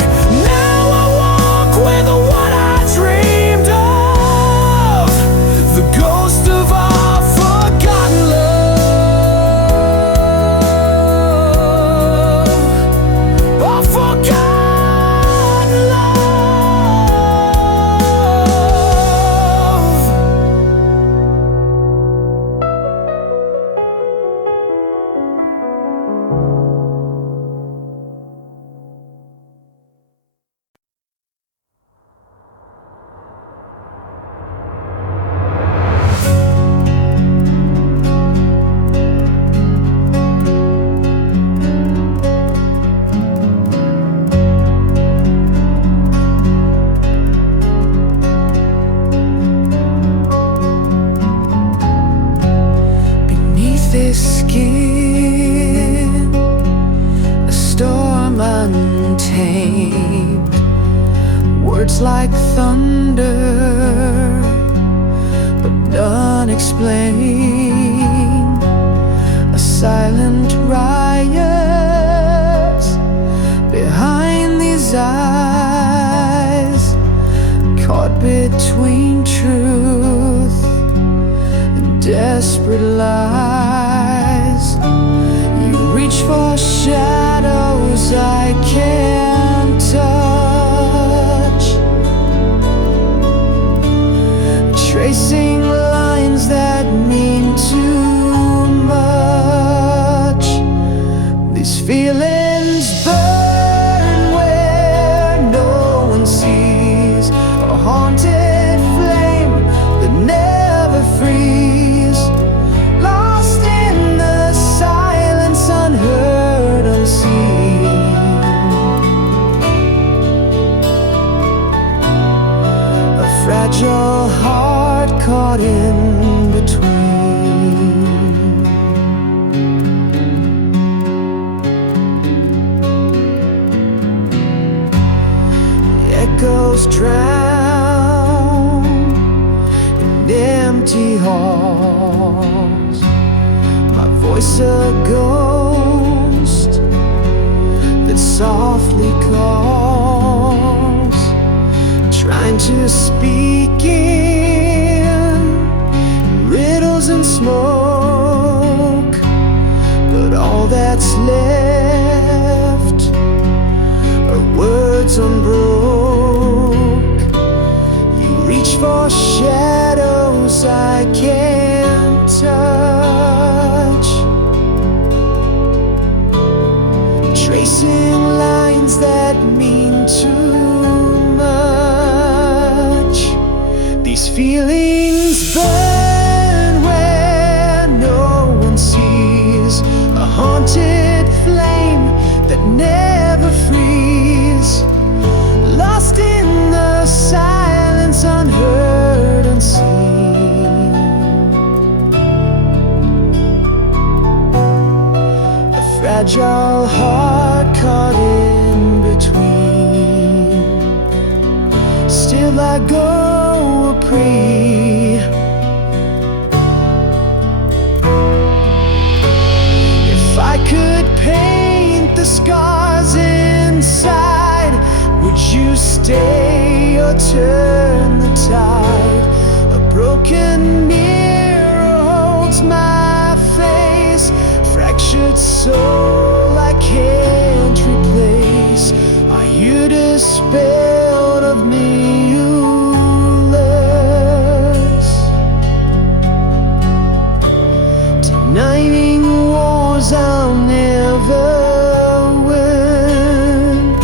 Now I walk with what I dreamed of, the ghost of our forgotten love, our forgotten. Skin, a storm untamed, words like thunder, but none explain. A silent riot behind these eyes, caught between truth and desperate lies. You reach for shadows I can't touch, tracing lines that mean too much. These feelings burn where no one sees, a haunted flame that never frees, lost in the silence, unheard, unseen. A fragile heart caught in between. The echoes drown in empty halls, my voice a ghost that softly calls, trying to speak in riddles and smoke. But all that's left are words unbroke. You reach for shadows I can't touch, tracing lines that mean too much. These feelings burn where no one sees, a haunted flame that never frees, lost in the silence, unheard, unseen. A fragile heart caught in between. Still I go a pray. If I could paint the scars inside, would you stay or turn the tide? A broken mirror holds my face, fractured soul I can't replace. Are you dispelled of me, Ulysses? Denying wars I'll never win.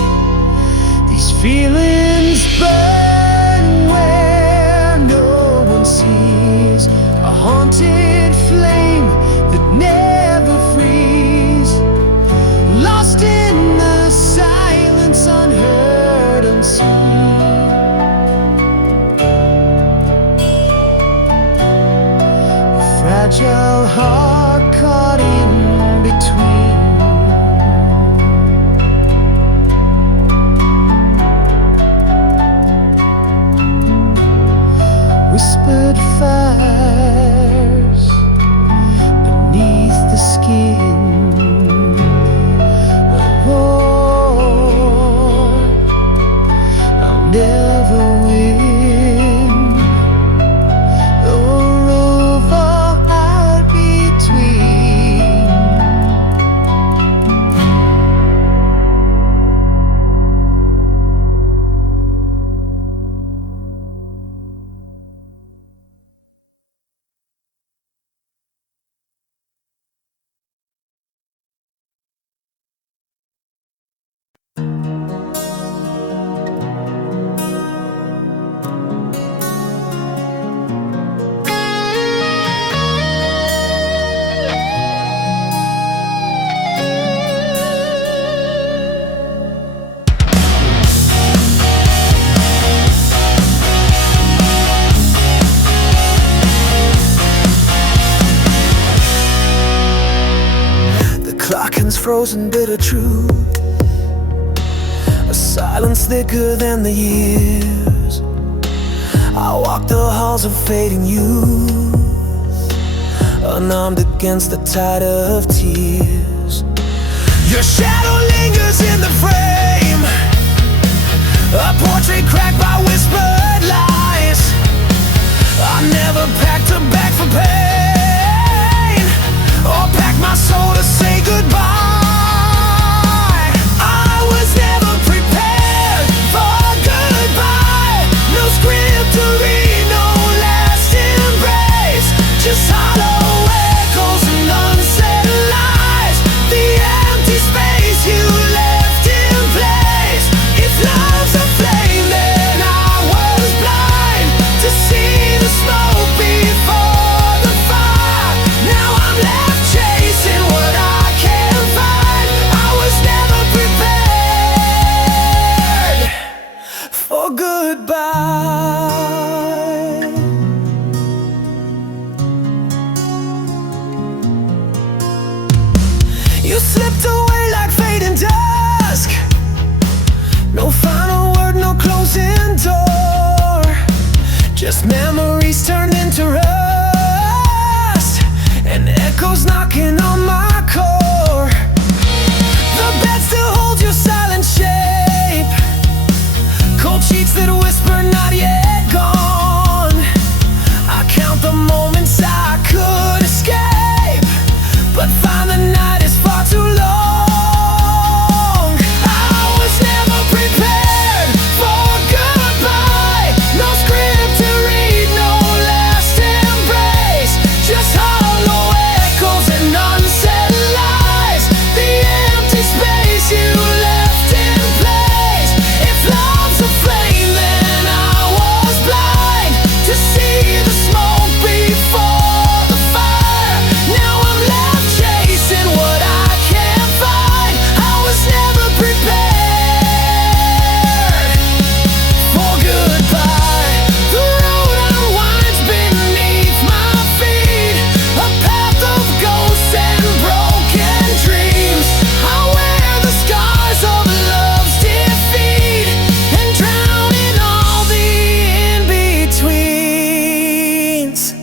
These feelings burn where no one sees, a haunted flame that never frees, lost in the silence, unheard, unseen. heart caught in between. Whispered fires beneath the skin. A war I'll never win. A river out between. Clock hands frozen, bitter truth. A silence thicker than the years. I walk the halls of fading youth, unarmed against the tide of tears. Your shadow lingers in the frame, a portrait cracked by whispered lies. I never packed a bag for pain, or packed my soul to say goodbye. I was never prepared for goodbye. No script to read, no last embrace, just hollow echoes and unsaid lies. The empty space you left in place. If love's a flame, then I was blind to see the smoke before the fire. Now I'm left chasing what I can't find. I was never prepared for goodbye. You slipped away like fading dusk. No final word, no closing door, just memories turned into rust, and echoes knocking on my core. The bed still holds your silent shape, cold sheets that whisper not yet gone. I count the moments I could escape, but find the night is far too long. I was never prepared for goodbye. No script to read, no last embrace, just hollow echoes and unsaid lies. The empty space you left in place. If love's a flame, then I was blind to see the smoke before the fire. Now I'm left chasing what I can't find. I was never prepared for goodbye. The road unwinds beneath my feet, a path of ghosts and broken dreams. I wear the scars of love's defeat and drown in all the in-betweens.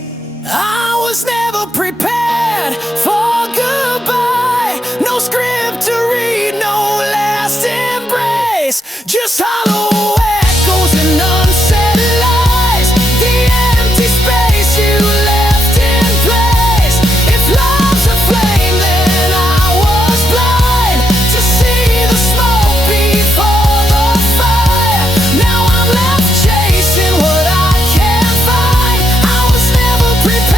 I was never prepared for goodbye. No script to read, no last embrace, just hollow echoes and unsaid lies. The empty space you left in place. If love's a flame, then I was blind to see the smoke before the fire. Now I'm left chasing what I can't find. I was never prepared.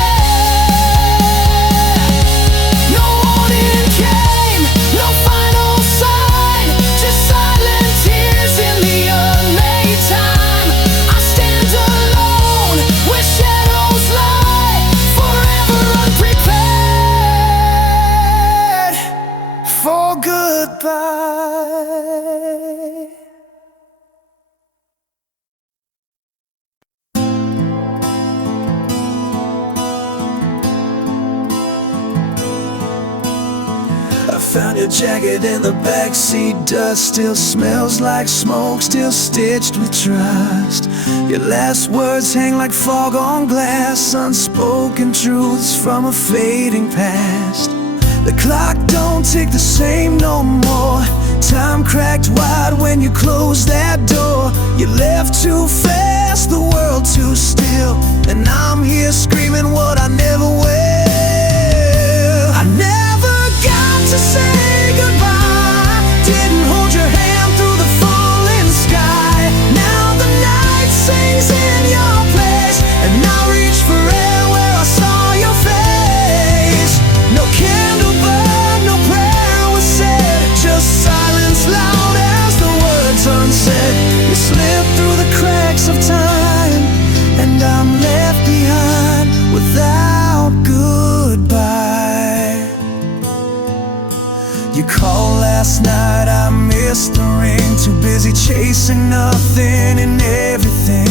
No warning came, no final sign, just silent tears in the jacket in the backseat. Dust still smells like smoke, still stitched with trust. Your last words hang like fog on glass, unspoken truths from a fading past. The clock don't tick the same no more. Time cracked wide when you closed that door. You left too fast, the world too still, and I'm here screaming what I never will. I never got to say goodbye. Didn't hold your hand through the falling sky. Now the night sings in your place, and I reach for air where I saw your face. No candle burned, no prayer was said, just silence loud as the words unsaid. You slip through the cracks of time, and I'm left behind without goodbye. You called last night, I missed the ring. Too busy chasing nothing and everything.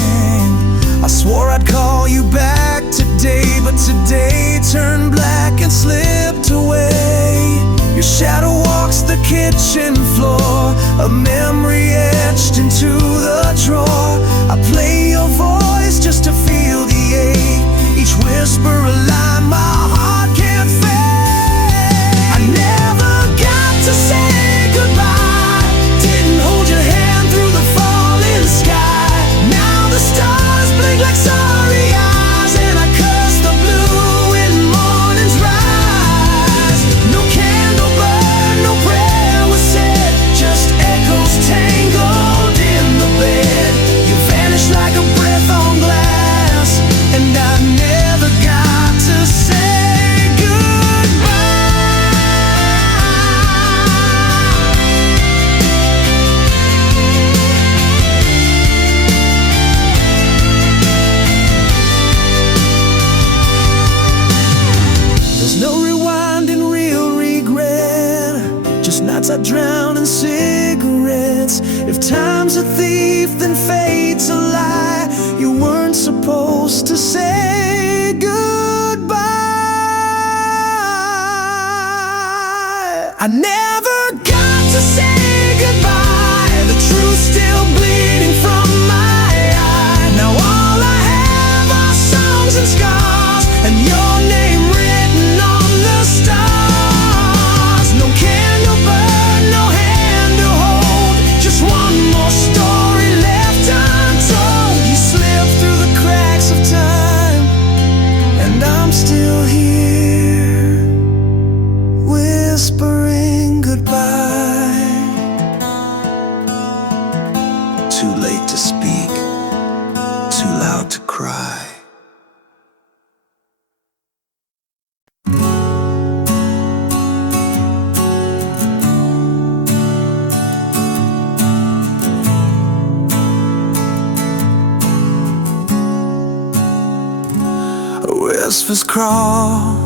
I swore I'd call you back today, but today turned black and slipped away. Your shadow walks the kitchen floor, a memory etched into the drawer. I play your voice just to feel the ache, each whisper a line my heart can't fake. I never got to say goodbye. Didn't hold your hand through the falling sky. Now the stars blink like sorry eyes, and I curse the blue when mornings rise. No candle burned, no prayer was said, just echoes tangled in the bed. You vanished like a breath on glass, and I never got to say goodbye. There's no rewinding, real regret, just nights I drown in cigarettes. If time's a thief, then fate's a lie. You weren't supposed to say goodbye. I never got to say goodbye. The truth still bleeding from my eye. Now all I have are songs and scars, and your name written on the stars. No candle burn, no hand to hold, just one more story left untold. You slipped through the cracks of time, and I'm still here, whispering goodbye. Too late to speak, too loud to cry. Whispers crawl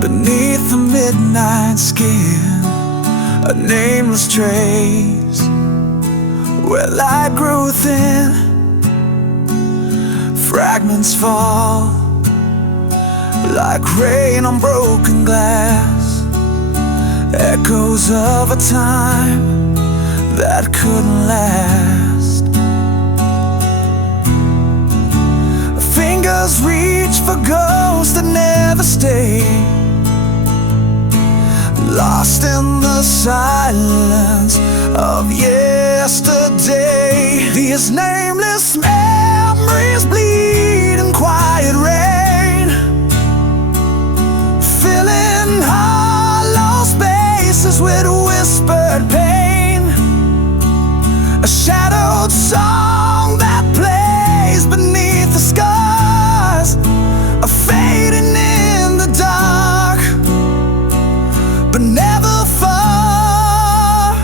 beneath the midnight skin, a nameless trace where light grew thin. Fragments fall like rain on broken glass, echoes of a time that couldn't last. Fingers reach for ghosts that never stay, lost in the silence of yesterday. These nameless memories bleed in quiet rain, filling hollow spaces with whispered pain. A shadowed song that plays beneath the scars, a fading in the dark, but never far.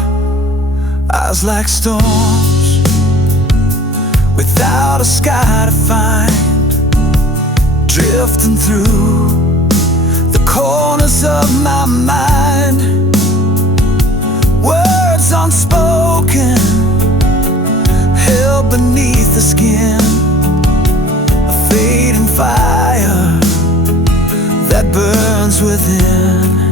Eyes like storms without a sky to find, drifting through the corners of my mind. Words unspoken, held beneath the skin, a fading fire that burns within.